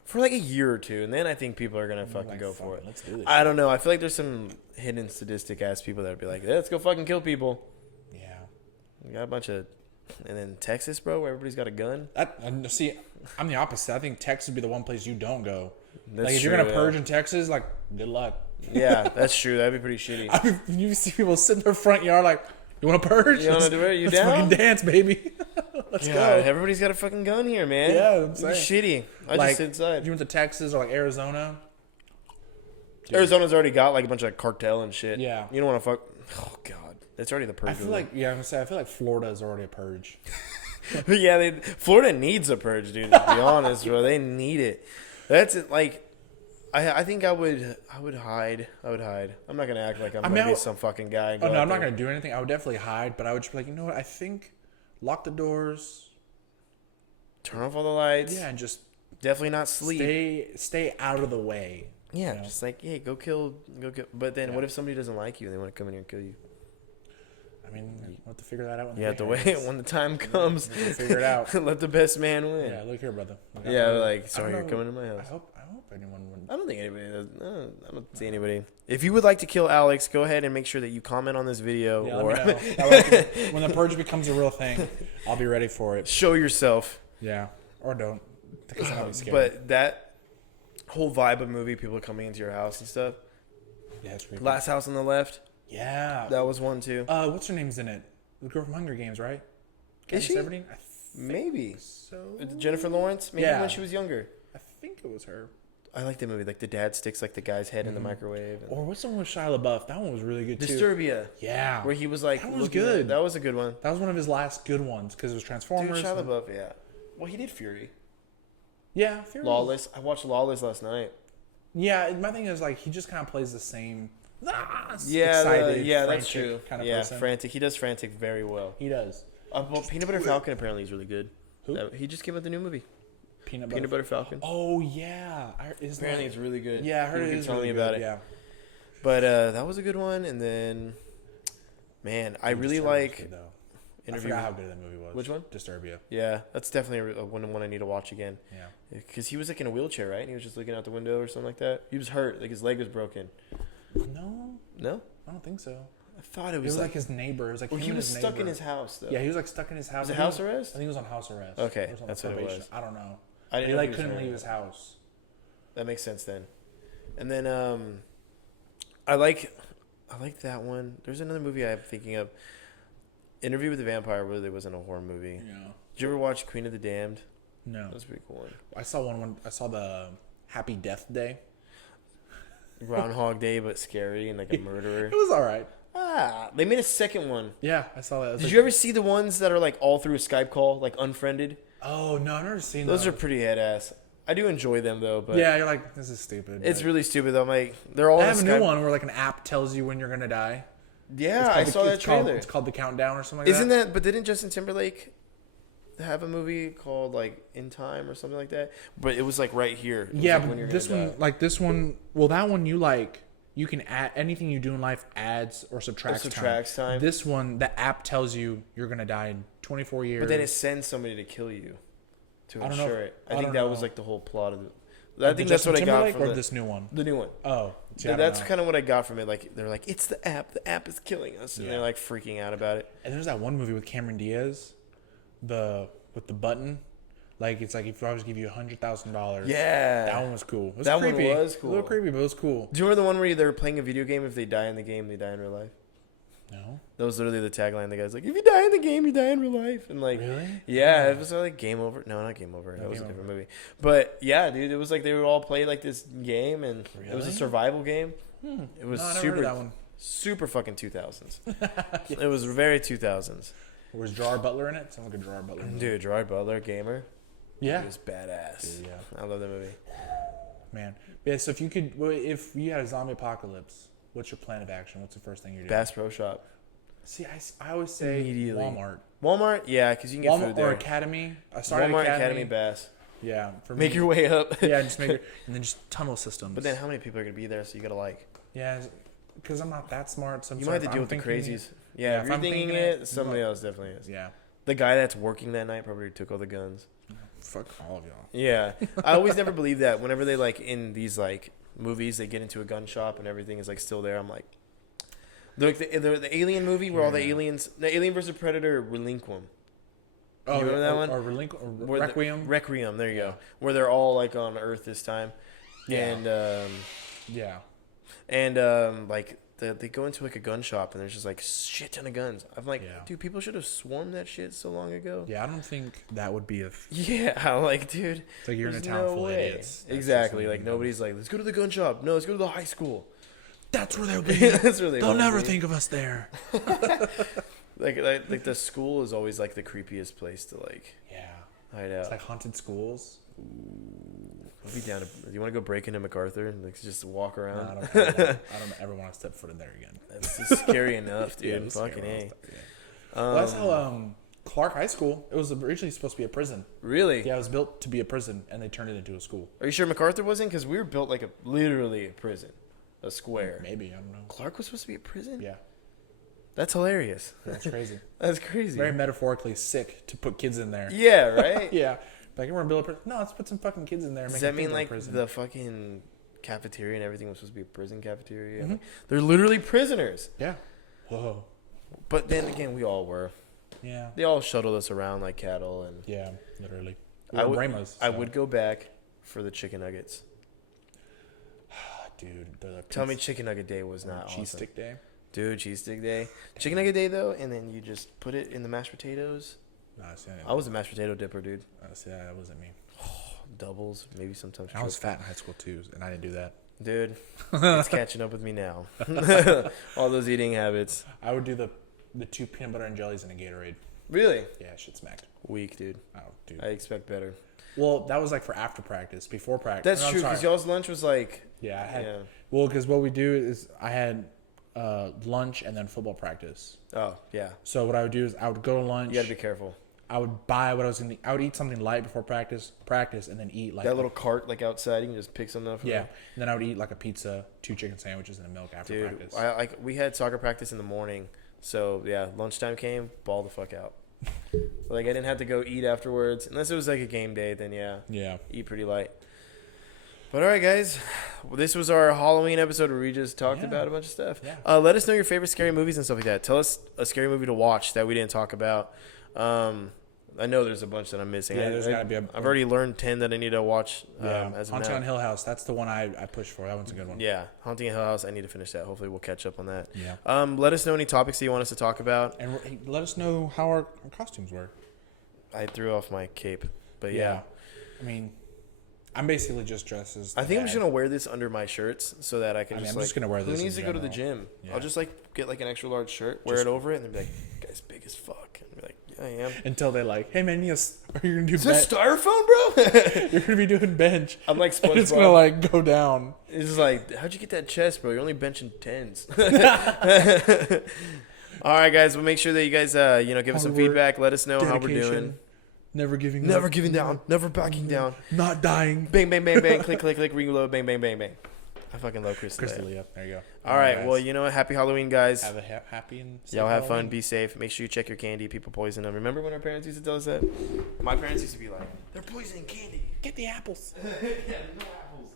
For like a year or two, and then I think people are gonna fucking like, go fuck for it, it. let's do this I shit. don't know. I feel like there's some hidden sadistic ass people that would be like, yeah, let's go fucking kill people. yeah. We got a bunch of, and then Texas, bro, where everybody's got a gun. See, I'm the opposite. I think Texas would be the one place you don't go. That's like if you're true, gonna yeah. purge in Texas, like good luck. Yeah, that's true. That'd be pretty shitty. I mean, you see people sit in their front yard like, you want to purge? You wanna do it? You Let's down? fucking dance, baby. Let's God, go. everybody's got a fucking gun here, man. Yeah, I'm It'd be saying. shitty. I Like, just sit inside. you went to Texas or like Arizona. Arizona's already got like a bunch of cartel and shit. Yeah. You don't want to fuck. Oh god, it's already the purge. I feel like I'm gonna say I feel like Florida is already a purge. yeah, Florida needs a purge, dude. To be honest, bro, they need it. That's it. Like, I think I would hide. I'm not gonna act like I'm gonna be some fucking guy. And Oh go no, out I'm not there. gonna do anything. I would definitely hide, but I would just be like, you know what? I think lock the doors. Turn off all the lights. Yeah, and just Definitely not sleep. stay out of the way. Yeah, you know? just like, hey, go kill. But then, what if somebody doesn't like you and they want to come in here and kill you? I mean, you have to figure that out. When You the have to day wait happens. when the time comes. You have to figure it out. Let the best man win. Yeah, look here, brother. Yeah, like, I sorry, don't you're know. coming to my house. I hope anyone would. I don't think anybody does. No, I don't see anybody. If you would like to kill Alex, go ahead and make sure that you comment on this video Yeah, or let me know. That way I can- when the purge becomes a real thing, I'll be ready for it. show yourself. Yeah, or don't, because then I'll be scared. But that whole vibe of movie, people coming into your house and stuff. yeah, it's creepy. Last House on the Left, Yeah. that was one too. What's her name's in it? The girl from Hunger Games, right? Is she? Katniss Everdeen? I think Maybe so. Jennifer Lawrence. Maybe Yeah. when she was younger. I think it was her. I like that movie. Like the dad sticks like the guy's head in the microwave. And Or what's the one with Shia LaBeouf? That one was really good too. Disturbia, Yeah. where he was like, That one was looking at- good. that was a good one. That was one of his last good ones because it was Dude, Transformers. Shia LaBeouf, yeah. Well, he did Fury. Yeah, Fury. Lawless. I watched Lawless last night. Yeah, my thing is like he just kind of plays the same. Yeah, excited, yeah, that's frantic true. Kind of yeah, person. frantic. He does frantic very well. He does. Well, Peanut Butter Falcon apparently is really good. Who? He just came out with a new movie, Peanut Peanut Butter Falcon. Oh yeah, Apparently it's really good. Yeah, I heard People it keep is telling really me about good, it. Yeah. But that was a good one. And then, man, I really like I Interview. forgot how good that movie was. Which one? Disturbia. Yeah, that's definitely a one I need to watch again. Yeah. Because he was like in a wheelchair, right? And he was just looking out the window or something like that. He was hurt, like his leg was broken. No, No, I don't think so. I thought it It was was like his neighbor. It was like Well, him he and was his stuck in neighbor. his house though. Yeah, he was like stuck in his house. Was it I think house he arrest? I think he was on house arrest. Okay, Or was on that's what it probation. was. I don't know. I didn't He know like was couldn't hurt. leave his house. That makes sense then. And then I like that one. There's another movie I'm thinking of. Interview with the Vampire really wasn't a horror movie. Yeah. Did you ever watch Queen of the Damned? No. That was a pretty cool one. I saw one when I saw the Happy Death Day. Groundhog Day, but scary and like a murderer. It was all right. They made a second one. Yeah, I saw that. Did you ever see the ones that are like all through a Skype call, like unfriended? Oh no, I've never seen Those are pretty head ass. I do enjoy them though, but Yeah, you're like, this is stupid. it's but- really stupid though. I'm like, they're all. I in have a Skype. new one where like an app tells you when you're gonna die. Yeah, I saw that trailer. It's called The Countdown or something like Isn't that? But didn't Justin Timberlake have a movie called like In Time or something like that? But it was like right here. It was, Yeah, like, when you're this gonna one, die. like this one. Well, that one you can add anything you do in life adds or subtracts time. This one, the app tells you you're gonna die in 24 years. But then it sends somebody to kill you to I don't know ensure if- it. I I think don't that know. was like the whole plot of it. I think that's Justin what I got Timberlake from or this new one. the new one. Oh, see, I don't That's know. kind of what I got from it. Like they're like, it's the app. The app is killing us, and Yeah. they're like freaking out about it. And there's that one movie with Cameron Diaz, with the button, like it's like if I was to give you $100,000. Yeah, That one was cool. It was That one creepy. was cool. A little creepy, but it was cool. Do you remember the one where they're playing a video game? If they die in the game, they die in real life. No. That was literally the tagline. The guy's like, "If you die in the game, you die in real life." And like, Really? yeah, it was like Game Over. No, not Game Over. That was a Game different movie. But yeah, dude, it was like they would all play like this game, and it was a Really? survival game. It was No, I never super heard that one. super fucking 2000s. It was very 2000s. Was Gerard Butler in it? Sounds like a Gerard Butler movie. Dude, Gerard Butler, gamer. Yeah. He was badass. Dude, yeah. I love that movie. Man. Yeah, so if you had a zombie apocalypse, what's your plan of action? What's the first thing you're doing? Bass Pro Shop. See, I always say Immediately. Walmart. Walmart, yeah, because you can get Walmart food there. or Academy. I started Walmart, Academy. Academy, Bass. Yeah. For Make me, your way up. Yeah, just make it. And then just tunnel systems. But then how many people are going to be there, so you got to like... Yeah, because I'm not that smart. So You might have to deal with the crazies. Yeah, if if you're I'm thinking thinking it, it, somebody look. else definitely is. Yeah. The guy that's working that night probably took all the guns. Fuck all of y'all. Yeah. I always never believe that. Whenever they like in these like movies, they get into a gun shop and everything is like still there. I'm like... Like the Alien movie where all the aliens... The Alien vs. Predator Relinquim. Oh, You remember that one? Or Where the- Requiem. Requiem, there you Yeah. go. Where they're all like on Earth this time. Yeah. And like they go into like a gun shop and there's just like shit ton of guns. I'm like, Yeah. dude, people should have swarmed that shit so long ago. Yeah, I don't think that would be a. Yeah, like, dude, It's like you're in a there's town no full of way. idiots. That's Exactly. just Like what nobody's like, let's go to the gun shop. No, let's go to the high school. That's where they'll be. That's where They'll want never be. think of us there. Like the school is always like the creepiest place to like Yeah. hide out. It's like haunted schools. I'd be down to. Do you want to go break into MacArthur and like just walk No, around? I don't ever want to step foot in there again. That's just scary enough, dude. Yeah, it's Fucking scary A. when I was- yeah. Well, that's how Clark High School. It was originally supposed to be a prison. Really? Yeah, it was built to be a prison, and they turned it into a school. Are you sure MacArthur wasn't? Because we were built like literally a prison, a square. Maybe, I don't know. Clark was supposed to be a prison. Yeah, That's hilarious. that's crazy. That's crazy. Very metaphorically sick to put kids in there. Yeah. Right. Yeah. Like, we're going to build a prison. No, let's put some fucking kids in there. And Does make that them think mean they're like prison. the fucking cafeteria and everything was supposed to be a prison cafeteria? Mhm. Like, they're literally prisoners. Yeah. Whoa. But then again, we all were. Yeah. They all shuttled us around like cattle, and Yeah, literally. I would. Ramos, I so- would go back for the chicken nuggets. Dude, the Tell me, chicken nugget day was not cheese awesome. stick day. Dude, cheese stick day. Chicken nugget day though, and then you just put it in the mashed potatoes. No, see, I was a mashed potato dipper, dude. that wasn't me. Doubles, maybe sometimes. I was triple. fat in high school too, and I didn't do that. Dude, it's catching up with me now. All those eating habits. I would do the 2 peanut butter and jellies in a Gatorade. Really? Yeah, shit smacked. Weak, dude. Oh, dude. I expect better. Well, that was like for after practice. Before practice. That's No, I'm true, sorry. because y'all's lunch was like. Yeah, I had. Yeah. Well, because what we do is I had lunch and then football practice. Oh, yeah. So what I would do is I would go to lunch. You gotta be careful. I would buy what I was going to. I would eat something light before practice, and then eat like That little cart like outside, you can just pick something up. From yeah. there. And then I would eat like a pizza, 2 chicken sandwiches, and a milk after Dude, practice. we had soccer practice in the morning, so yeah, lunchtime came, ball the fuck out. Like I didn't have to go eat afterwards, unless it was like a game day. Then yeah, Yeah. eat pretty light. But all right, guys, well, this was our Halloween episode where we just talked Yeah. about a bunch of stuff. Yeah. Let us know your favorite scary movies and stuff like that. Tell us a scary movie to watch that we didn't talk about. I know there's a bunch that I'm missing. Yeah, there's gotta be I've already learned 10 that I need to watch. Yeah. As of Haunting now. on Hill House. That's the one I pushed for. That one's a good one. Yeah, Haunting a Hill House. I need to finish that. Hopefully, we'll catch up on that. Yeah. Let us know any topics that you want us to talk about. And let us know how our costumes were. I threw off my cape, but yeah. I mean, I'm basically just dressed as. I think I'm just gonna wear this under my shirts so that I can I mean, just I'm like. just gonna wear this Who needs to in go to the general. gym? Yeah. I'll just like get like an extra large shirt, wear Just- it over it, and then be like, "Guy's big as fuck," and be like, I am. Until they're like, hey man, are you gonna do Is bench? that styrofoam, bro? You're gonna be doing bench. I'm like SpongeBob. It's gonna like go down. It's just like, how'd you get that chest, bro? You're only benching 10s. All right, guys. Well, make sure that you guys, give us some Hard work, feedback. Let us know how we're dedication, doing. Never giving up. Never giving down. Never backing down. Not dying. Bang, bang, bang, bang. Click, click, click. Reload. Bang, bang, bang, bang. I fucking love Chris. Crystalia. There you go. All right. guys. Well, you know what? Happy Halloween, guys. Have a happy and safe Y'all have fun. Halloween. Be safe. Make sure you check your candy. People poison them. Remember when our parents used to tell us that? My parents used to be like, they're poisoning candy. Get the apples. Yeah, no apples.